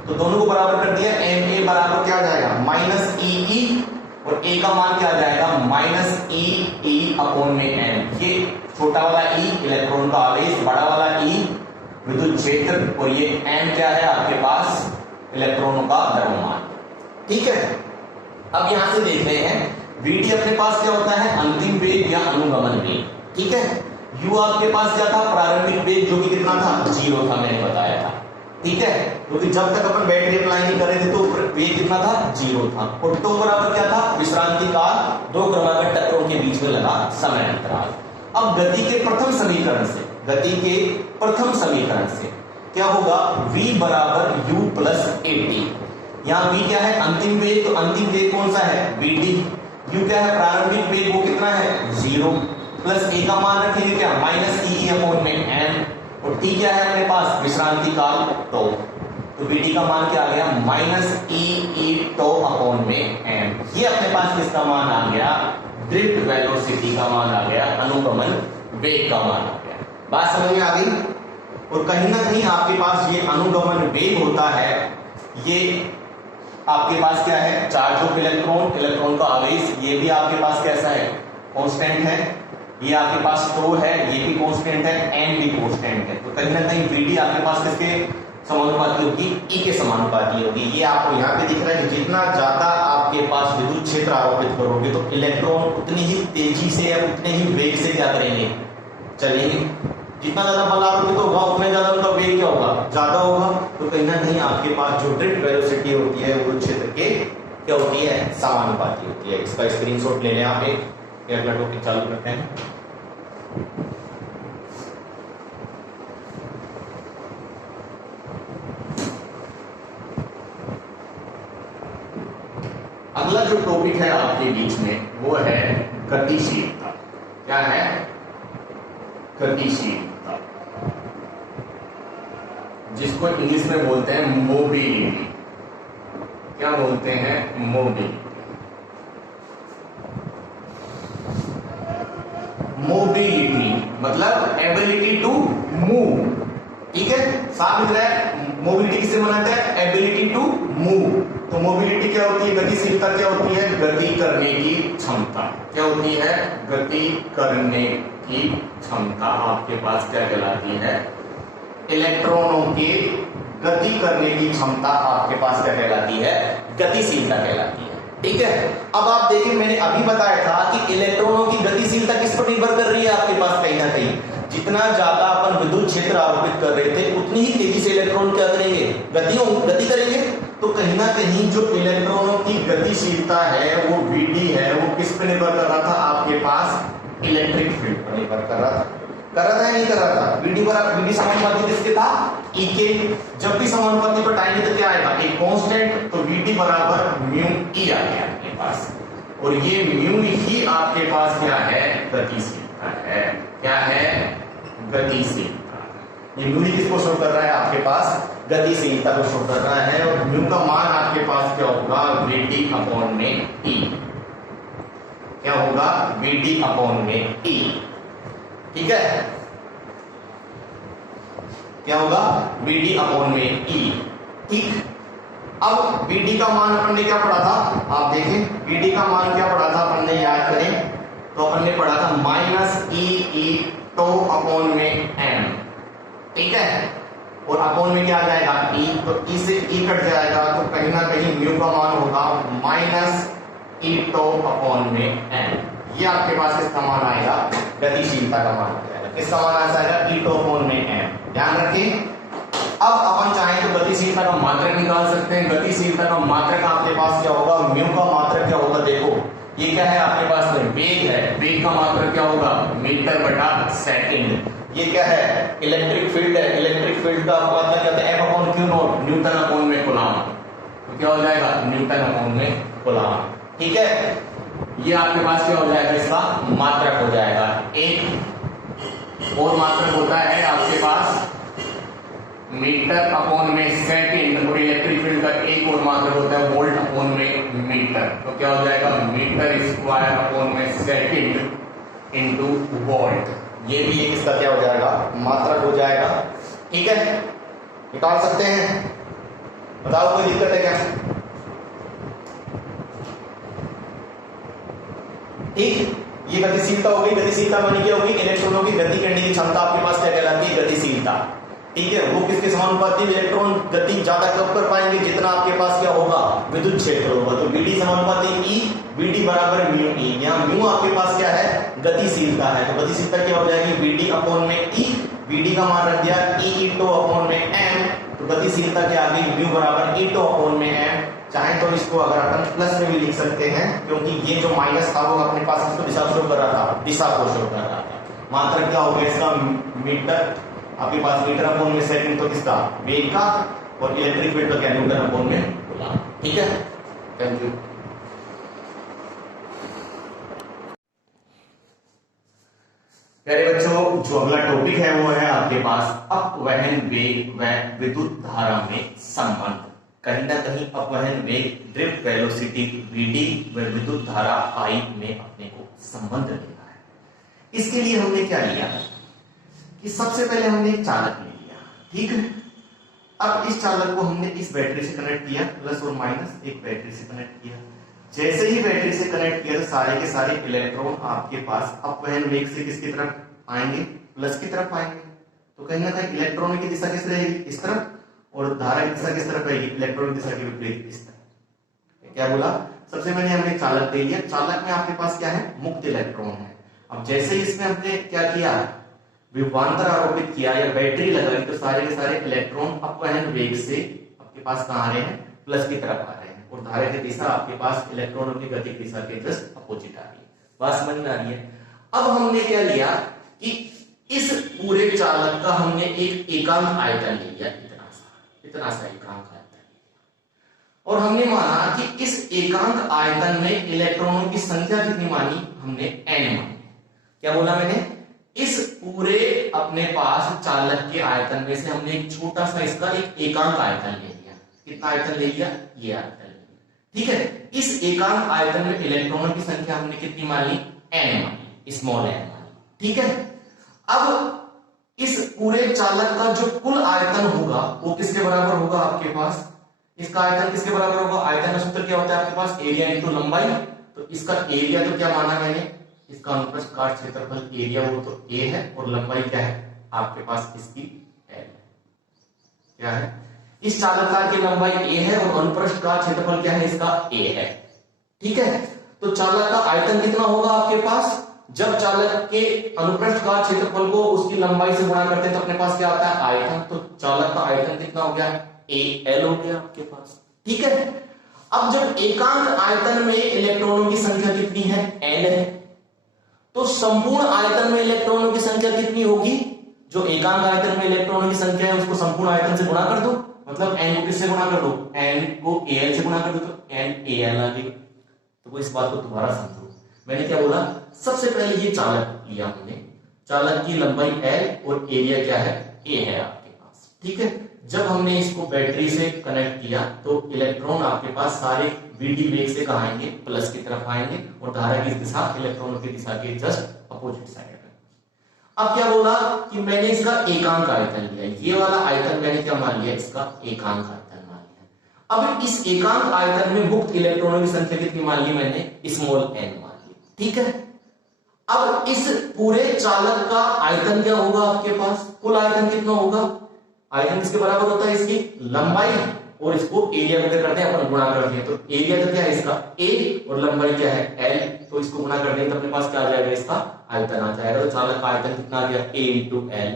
तो दोनों को बराबर कर दिया। ma बराबर क्या आ जाएगा, माइनस ई, और a का मान क्या आ जाएगा, माइनस ई अपॉन में m। ये छोटा वाला e इलेक्ट्रॉन का आवेश, बड़ा वाला e विद्युत क्षेत्र, और ये m क्या है आपके पास, इलेक्ट्रॉनों का द्रव्यमान। ठीक है, अब यहां से देख रहे हैं vd अपने पास क्या होता है, अंतिम वेग या अनुगमन वेग। ठीक है, u आपके पास क्या था, प्रारंभिक वेग, जो कि कितना था, 0 था, मैंने बताया था। ठीक है, क्योंकि जब तक अपन बैटरी अप्लाई नहीं कर रहे थे तो वेग कितना था, 0 था। और τ बराबर क्या था, विश्रांति काल, दो क्रमागत टक्करों के बीच में लगा समय अंतराल। अब गति के प्रथम समीकरण से, गति के प्रथम समीकरण से क्या होगा, v बराबर u प्लस at। यहाँ v क्या है, अंतिम वेग, तो अंतिम वेग कौन सा है, vd। u क्या है, प्रारंभिक वेग, वो कितना है, 0, प्लस a का मान रखेंगे क्या, माइनस ई अपॉन में m, और t क्या है अपने पास, विश्रांति काल τ, तो vd का मान क्या आ गया, माइनस ई τ अपॉन में m। ये अपने पास किसका मान आ गया, ड्रिफ्ट वेलोसिटी का मान आ गया, अनुगमन वेग का मान आ गया। बात समझ में आ गई। और कहीं ना कहीं आपके पास ये अनुगमन वेग होता है, ये आपके पास क्या है, चार्ज ऑफ इलेक्ट्रॉन, इलेक्ट्रॉन का आवेश, ये भी आपके पास कैसा है, कांस्टेंट है। ये आपके पास τ है, ये भी कांस्टेंट है, m भी कांस्टेंट है। तो कहीं ना कहीं vd आपके पास किसके समानुपाती होगी, E के समानुपाती होगी। ये आपको यहाँ पे दिख रहा है कि जितना ज्यादा आपके पास विद्युत क्षेत्र आरोपित करोगे तो इलेक्ट्रॉन उतनी ही तेजी से या उतने ही वेग से क्या करेंगे, चलेंगे। जितना ज्यादा बल आरोपित होगा उतना ज्यादा उनका वेग क्या होगा, ज्यादा होगा। तो कहीं ना कहीं आपके पास जो ड्रिफ्ट वेलोसिटी होती है वो क्षेत्र के क्या होती है, समानुपाती होती है। इसका स्क्रीनशॉट ले लें आप, एक अगला टॉपिक चालू करते हैं। अगला जो टॉपिक है आपके बीच में वो है गतिशीलता। क्या है, गतिशीलता, जिसको इंग्लिश में बोलते हैं मोबिलिटी। क्या बोलते हैं, मोबिलिटी। मोबिलिटी मतलब एबिलिटी टू मूव। ठीक है, साफ लिख रहा है, मोबिलिटी किसे बनाता है, एबिलिटी टू मूव। तो मोबिलिटी क्या होती है, गतिशीलता क्या होती है, गति करने की क्षमता। क्या होती है, गति करने की क्षमता आपके पास क्या कहलाती है, इलेक्ट्रॉनों के गति करने की क्षमता आपके पास क्या कहलाती है, गतिशीलता कहलाती है। ठीक है, अब आप देखिए मैंने अभी बताया था कि इलेक्ट्रॉनों की गतिशीलता किस पर निर्भर कर रही है आपके पास, कहीं ना कहीं जितना ज्यादा अपन विद्युत क्षेत्र आरोपित कर रहे थे उतनी ही तेजी से इलेक्ट्रॉन क्या करेंगे, गति करेंगे। तो कहीं ना कहीं जो इलेक्ट्रॉनों की गतिशीलता है वो vd है, वो किस पर निर्भर कर रहा था, आपके पास इलेक्ट्रिक फील्ड पर निर्भर कर रहा था या नहीं कर रहा था। vd समानुपाती किसके था, E के। जब भी समानुपाती पर टाइम तो क्या आएगा, एक कांस्टेंट, तो vd बराबर म्यू E आ गया आपके पास। और ये म्यू ही आपके पास क्या है, गतिशीलता है। क्या है, गतिशीलता। ये म्यू किसको शो कर रहा है, आपके पास गतिशीलता को शो कर रहा है। और म्यू का मान आपके पास क्या होगा, vd अपॉन में E। क्या होगा, vd अपॉन में E। ठीक है, क्या होगा, vd अपॉन में E। ठीक, अब vd का मान अपन ने क्या पढ़ा था, आप देखें vd का मान क्या पढ़ा था अपन ने, याद करें तो अपन ने पढ़ा था माइनस ई τ अपॉन में m। ठीक है, और अपॉन में क्या आ जाएगा, E, तो E से E कट जाएगा, तो कहीं ना कहीं म्यू का मान होगा माइनस ई τ अपॉन में m। ये आपके पास किसका मान आएगा, गतिशीलता का मान आएगा। किसका मान आ जाएगा, ई τ अपॉन में m। ध्यान रखें, अब अपन चाहें तो गतिशीलता का मात्रक निकाल सकते हैं। गतिशीलता का मात्रक आपके पास क्या होगा, म्यू का मात्रक क्या होगा, देखो ये क्या है आपके पास में, वेग है, वेग का मात्रक क्या होगा, मीटर बटा सेकंड। ये क्या है, इलेक्ट्रिक फील्ड है। इलेक्ट्रिक फील्ड का मतलब क्या होता है, F upon Q not, Newton upon में कूलम्ब। तो क्या हो जाएगा, न्यूटन अपॉन में कूलम्ब। ठीक है, ये आपके पास क्या हो जाएगा, इसका मात्रक हो जाएगा। एक और मात्रक होता है आपके पास मीटर अपॉन में सेकंड, और इलेक्ट्रिक फील्ड का एक और मात्रक होता है वोल्ट अपॉन में मीटर। तो क्या हो जाएगा, मीटर स्क्वायर अपॉन में सेकंड इनटू वोल्ट। ये भी एक इसका क्या हो जाएगा, मात्रक हो जाएगा। ठीक है, निकाल सकते हैं, बताओ कोई दिक्कत है क्या? ठीक, ये गतिशीलता होगी। गतिशीलता मानी क्या होगी, इलेक्ट्रॉनों की गति करने की क्षमता आपके पास क्या कहलाती है, गतिशीलता। ठीक है, वो किसके समानुपाती, इलेक्ट्रॉन गति ज्यादा कब कर पाएंगे, जितना आपके पास क्या होगा, विद्युत क्षेत्र होगा। तो बीडी समानुपाती ई, बीडी बराबर म्यू ई। यहाँ म्यू आपके पास क्या है, गतिशीलता है। तो गतिशीलता क्या हो जाएगी, बीडी अपॉन में ई, बीडी का मान रख दिया ई इंटू अपॉन में एम। तो गतिशीलता क्या आ गई, म्यू बराबर इंटू अपॉन में एम। चाहे तो इसको अगर अपन प्लस में भी लिख सकते हैं, क्योंकि ये जो माइनस था वो अपने पास इसको दिशा शो कर रहा था, दिशा को शो कर रहा था। मात्रक क्या हो गया इसका, मीटर आपके पास, मीटर अपॉन में सेकंड तो किसका, वेग का, और इलेक्ट्रिक फील्ड का क्या, न्यूटन अपॉन में कूलम्ब। ठीक है, थैंक यू। प्यारे बच्चों, जो अगला टॉपिक है वो है आपके पास अपवहन वेग व विद्युत धारा में संबंध। कहीं ना कहीं अपवहन वेग, ड्रिफ्ट वेलोसिटी vd व विद्युत धारा I में अपने को संबंध लेना है। इसके लिए हमने क्या लिया कि सबसे पहले हमने एक चालक ले लिया। ठीक है, अब इस चालक को हमने इस बैटरी से कनेक्ट किया, प्लस और माइनस एक बैटरी से कनेक्ट किया। जैसे ही बैटरी से कनेक्ट किया तो सारे के सारे इलेक्ट्रॉन आपके पास अपवहन वेग से किसकी तरफ आएंगे, प्लस की तरफ आएंगे। तो कहीं ना कहीं इलेक्ट्रॉन की दिशा किस रहेगी, इस तरफ, और धारा की दिशा किस तरफ रहेगी, इलेक्ट्रॉन की दिशा के विपरीत इस तरफ। क्या बोला, सबसे पहले हमने चालक ले लिया। चालक में आपके पास क्या है, मुक्त इलेक्ट्रॉन है। अब जैसे ही इसमें हमने क्या किया, विभवांतर आरोपित किया या बैटरी लगाई, तो सारे के सारे इलेक्ट्रॉन अपवहन वेग से आपके पास कहां आ रहे हैं, प्लस की तरफ आ रहे हैं, और धारा की दिशा आपके पास इलेक्ट्रॉनों की गति की दिशा के जस्ट अपोजिट आ रही है। बात समझ में आ रही है? अब हमने क्या लिया कि इस पूरे चालक का हमने एक एकांक आयतन ले लिया, इतना सा एकांक आयतन, और हमने माना कि इस एकांक आयतन में इलेक्ट्रॉनों की संख्या कितनी मानी, हमने n मानी। क्या बोला मैंने, इस पूरे अपने पास चालक के आयतन में से हमने एक छोटा सा इसका एक एकांक आयतन ले लिया। कितना आयतन ले लिया, ये आयतन ले लिया। ठीक है, इस एकांक आयतन में इलेक्ट्रॉनों की संख्या हमने कितनी मान ली, n मानी, स्मॉल n मानी। ठीक है, अब इस पूरे चालक का जो कुल आयतन होगा वो किसके बराबर होगा, आपके पास इसका आयतन किसके बराबर होगा, आयतन का सूत्र क्या होता है आपके पास, एरिया इंटू लंबाई। तो इसका एरिया तो क्या माना मैंने, इसका अनुप्रस्थ काट क्षेत्रफल एरिया वो तो a है, और लंबाई क्या है आपके पास इसकी l। क्या है, इस चालक की लंबाई a है और अनुप्रस्थ काट क्षेत्रफल क्या है इसका a है। ठीक है, तो चालक का आयतन कितना होगा आपके पास, जब चालक के अनुप्रस्थ काट क्षेत्रफल को उसकी लंबाई से गुणा करते हैं तो अपने पास क्या आता है, आयतन। तो चालक का आयतन कितना हो गया, AL हो गया आपके पास। ठीक है, अब जब एकांक आयतन में इलेक्ट्रॉनों की संख्या कितनी है, n है, तो संपूर्ण आयतन में इलेक्ट्रॉनों की संख्या कितनी होगी, जो एकांक आयतन में इलेक्ट्रॉनों की संख्या है उसको संपूर्ण आयतन से गुणा कर दो, मतलब n को किससे गुणा कर दो, n को AL से गुणा कर दो, तो n AL आ गई। तो इस बात को दोबारा समझो, मैंने क्या बोला, सबसे पहले ये चालक लिया हमने, चालक की लंबाई L और एरिया क्या है, A है आपके पास। ठीक है, जब हमने इसको बैटरी से कनेक्ट किया तो इलेक्ट्रॉन आपके पास सारे vd वेग से कहां आएंगे, प्लस की तरफ आएंगे, और धारा की दिशा इलेक्ट्रॉनों की दिशा के जस्ट अपोजिट साइड है। अब क्या बोला कि मैंने इसका एकांक आयतन लिया, ये वाला आयतन मैंने क्या मान लिया, इसका एकांक आयतन मान लिया। अब इस एकांक आयतन में मुक्त इलेक्ट्रॉनों की संख्या कितनी मान ली मैंने, स्मॉल n मान ली। ठीक है, अब इस पूरे चालक का आयतन क्या होगा आपके पास, कुल आयतन कितना होगा, आयतन किसके बराबर होता है, इसकी लंबाई, और इसको एरिया में करते हैं अपन, गुणा करते हैं। तो एरिया तो क्या है इसका a और लंबाई क्या है l, तो इसको गुणा करते हैं तो अपने पास क्या आ जाएगा, इसका आयतन आ जाएगा। तो चालक का आयतन कितना आ गया, a इंटू l।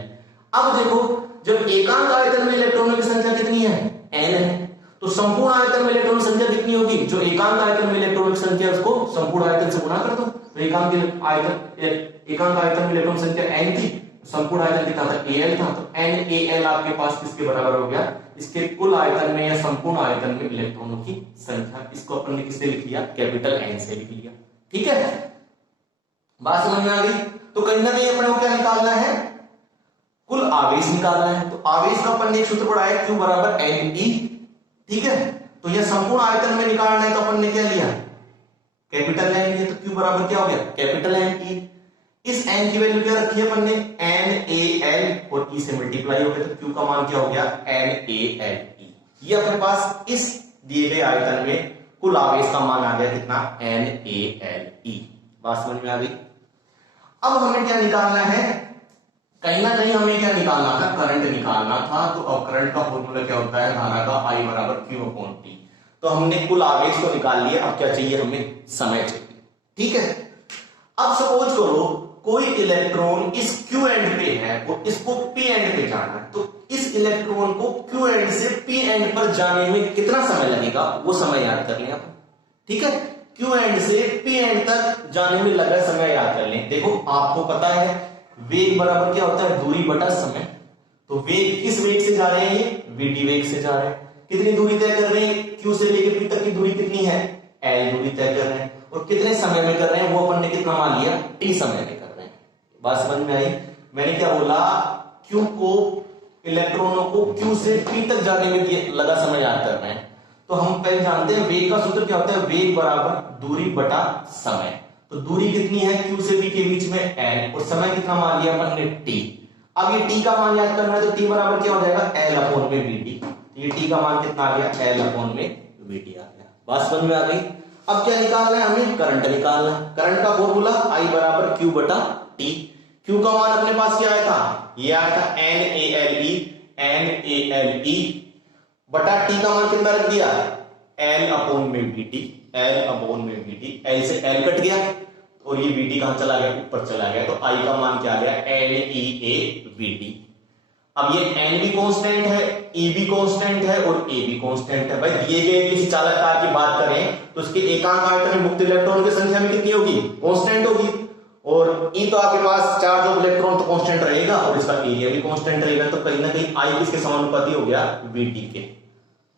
अब देखो, जब एकांक आयतन में इलेक्ट्रॉनों की संख्या कितनी है, n है, तो संपूर्ण आयतन में इलेक्ट्रॉन की संख्या कितनी होगी, जो एकांक आयतन में इलेक्ट्रॉन की संख्या उसको संपूर्ण आयतन से गुणा कर दो। तो एकांक आयतन में इलेक्ट्रॉन संख्या n थी, संपूर्ण आयतन कितना था, Al था, तो NaL आपके पास किसके बराबर हो गया, इसके कुल आयतन में या संपूर्ण आयतन में इलेक्ट्रॉनों की संख्या। इसको अपन ने किससे लिख लिया, कैपिटल N से लिख लिया। ठीक है, बात समझ में आ गई। तो कहीं ना कहीं अपने को क्या निकालना है, कुल आवेश निकालना है। तो आवेश का अपन ने एक सूत्र पढ़ा है, Q बराबर Ne। ठीक है, तो यह संपूर्ण आयतन में निकालना है, तो अपन ने क्या लिया, कैपिटल N लिया। तो Q बराबर क्या हो गया, कैपिटल Ne। इस n की वैल्यू क्या रखी है अपन ने, NaL, और E से मल्टीप्लाई हो गया, तो Q का मान क्या हो गया, NaLe। ये अपने पास इस दिए गए आयतन में कुल आवेश का मान आ गया कितना, NaLe। बात समझ में आ गई। अब हमें क्या निकालना है, कहीं ना कहीं हमें क्या निकालना था, करंट निकालना था। तो अब करंट का फॉर्मूला क्या होता है, धारा का I बराबर Q/T। तो हमने कुल आवेश को निकाल लिया, अब क्या चाहिए हमें, समय चाहिए। ठीक है, अब सपोज करो कोई इलेक्ट्रॉन इस Q एंड पे है और इसको P एंड पे जाना है, तो इस इलेक्ट्रॉन को Q एंड से P एंड पर जाने में कितना समय लगेगा, वो समय याद कर लें आप। ठीक है, Q एंड से P एंड तक जाने में लगा समय याद कर लें। देखो आपको पता है वेग बराबर क्या होता है, दूरी बटा समय। तो वेग किस वेग से जा रहे हैं, ये vd वेग से जा रहे हैं। कितनी दूरी तय कर रहे हैं, Q से लेकर P तक की दूरी कितनी है, L दूरी तय कर रहे हैं। और कितने समय में कर रहे हैं, वो अपन ने कितना मान लिया, T समय में कर रहे हैं। बात समझ में आई। मैंने क्या बोला, Q को, इलेक्ट्रॉनों को Q से P तक जाने में लगा समय याद कर रहे हैं। तो हम पहले जानते हैं वेग का सूत्र क्या होता है, वेग बराबर दूरी बटा समय। तो दूरी कितनी है Q से P के बीच में, L, और समय कितना मान लिया अपन ने, T। अब ये T का मान याद करना है, तो T बराबर क्या हो जाएगा, L/Vd। ये T का मान कितना आ गया, L/Vd आ गया। बात समझ में आ गई। अब क्या निकालना है हमें, करंट निकालना। करंट का फॉर्मूला I बराबर Q/T। Q का मान अपने पास क्या आया था, ये आया था NaLe बटा T का मान कितना रख दिया, L/Vd। L से L कट गया और ये Vd कहां चला गया, ऊपर चला गया। तो I का मान क्या आ गया, NeaVd। अब ये N भी कांस्टेंट है, E भी कांस्टेंट है और A भी कांस्टेंट है। भाई दिए गए किसी चालक कार की बात करें तो उसके एकांक आयतन में मुक्त इलेक्ट्रॉन की संख्या में कितनी होगी, कांस्टेंट होगी। और E तो आपके पास चार्ज ऑफ इलेक्ट्रॉन तो कांस्टेंट रहेगा और इसका एरिया भी कांस्टेंट रहेगा। तो कहीं ना कहीं I किसके समानुपाती हो गया, Vd के।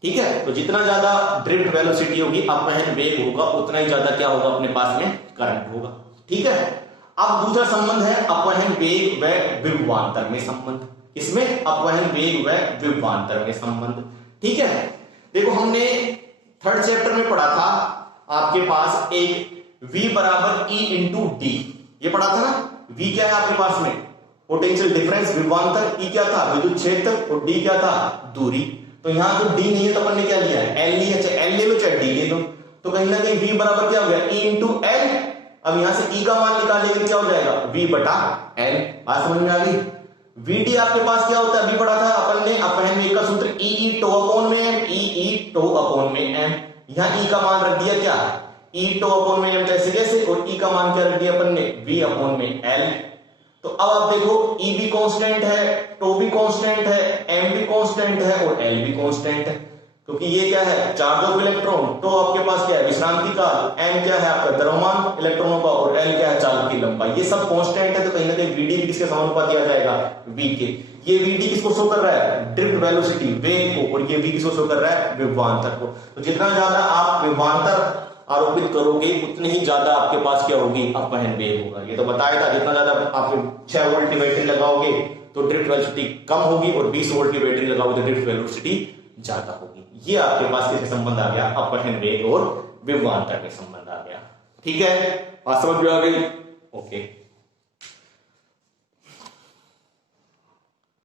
ठीक है, तो जितना ज्यादा ड्रिफ्ट वेलोसिटी होगी, अपवहन वेग होगा, उतना ही ज्यादा क्या होगा अपने पास में, करंट होगा। ठीक है, अब दूसरा संबंध है अपवहन वेग व विभवांतर में संबंध। इसमें अपवहन वेग व विभवांतर में संबंध। ठीक है, देखो हमने थर्ड चैप्टर में पढ़ा था आपके पास एक V बराबर E इंटू डी, ये पढ़ा था ना। V क्या है आपके पास में, पोटेंशियल डिफरेंस, विभवांतर E क्या था, विद्युत क्षेत्र, और D क्या था, दूरी। तो यहां तो D नहीं है तो अपन ने क्या लिया है, L लिया। चाहे L ले लो चाहे D ले लो। तो कहीं ना कहीं V बराबर क्या हो गया, E इंटू L। अब यहां से E का मान निकालेंगे क्या हो जाएगा, V बटा L। बात समझ में आ गई। Vd आपके पास क्या होता है, अभी पढ़ा था अपन ने अपवहन वेग का सूत्र E टो अपॉन में m, E टो अपॉन में m। यहां E का मान रख दिया क्या, E टो अपॉन में m कैसे कैसे, और E का मान क्या रख दिया अपन ने, V अपॉन में L। तो अब आप देखो E भी कांस्टेंट है, टो भी कांस्टेंट है, m भी कांस्टेंट है और L भी कांस्टेंट है। क्योंकि ये क्या है, चार्ज ऑफ इलेक्ट्रॉन, तो आपके पास क्या है, विश्रांति काल, m क्या है आपका द्रव्यमान इलेक्ट्रॉनों का, और L क्या है चालक की लंबाई। ये सब कांस्टेंट है। तो कहीं ना कहीं Vd भी किसके समानुपाती आ जाएगा, V के। ये Vd किसको शो कर रहा है, ड्रिफ्ट वेलोसिटी, वेग को, और ये V किसको शो कर रहा है, विभवांतर को। तो जितना ज्यादा आप विभवांतर आरोपित करोगे उतनी ही ज्यादा आपके पास क्या होगी, अपवहन वेग होगा। ये तो बताया था, जितना ज्यादा आपके 6 वोल्ट की बैटरी लगाओगे तो ड्रिफ्ट वेलोसिटी कम होगी, और 20 वोल्ट की बैटरी लगाओगे तो ड्रिफ्ट वेलोसिटी ज्यादा होगी। ये आपके पास किससे संबंध आ गया, अपवहन वेग और विभवांतर में संबंध आ गया। ठीक है, बात समझ में आ गई। ओके।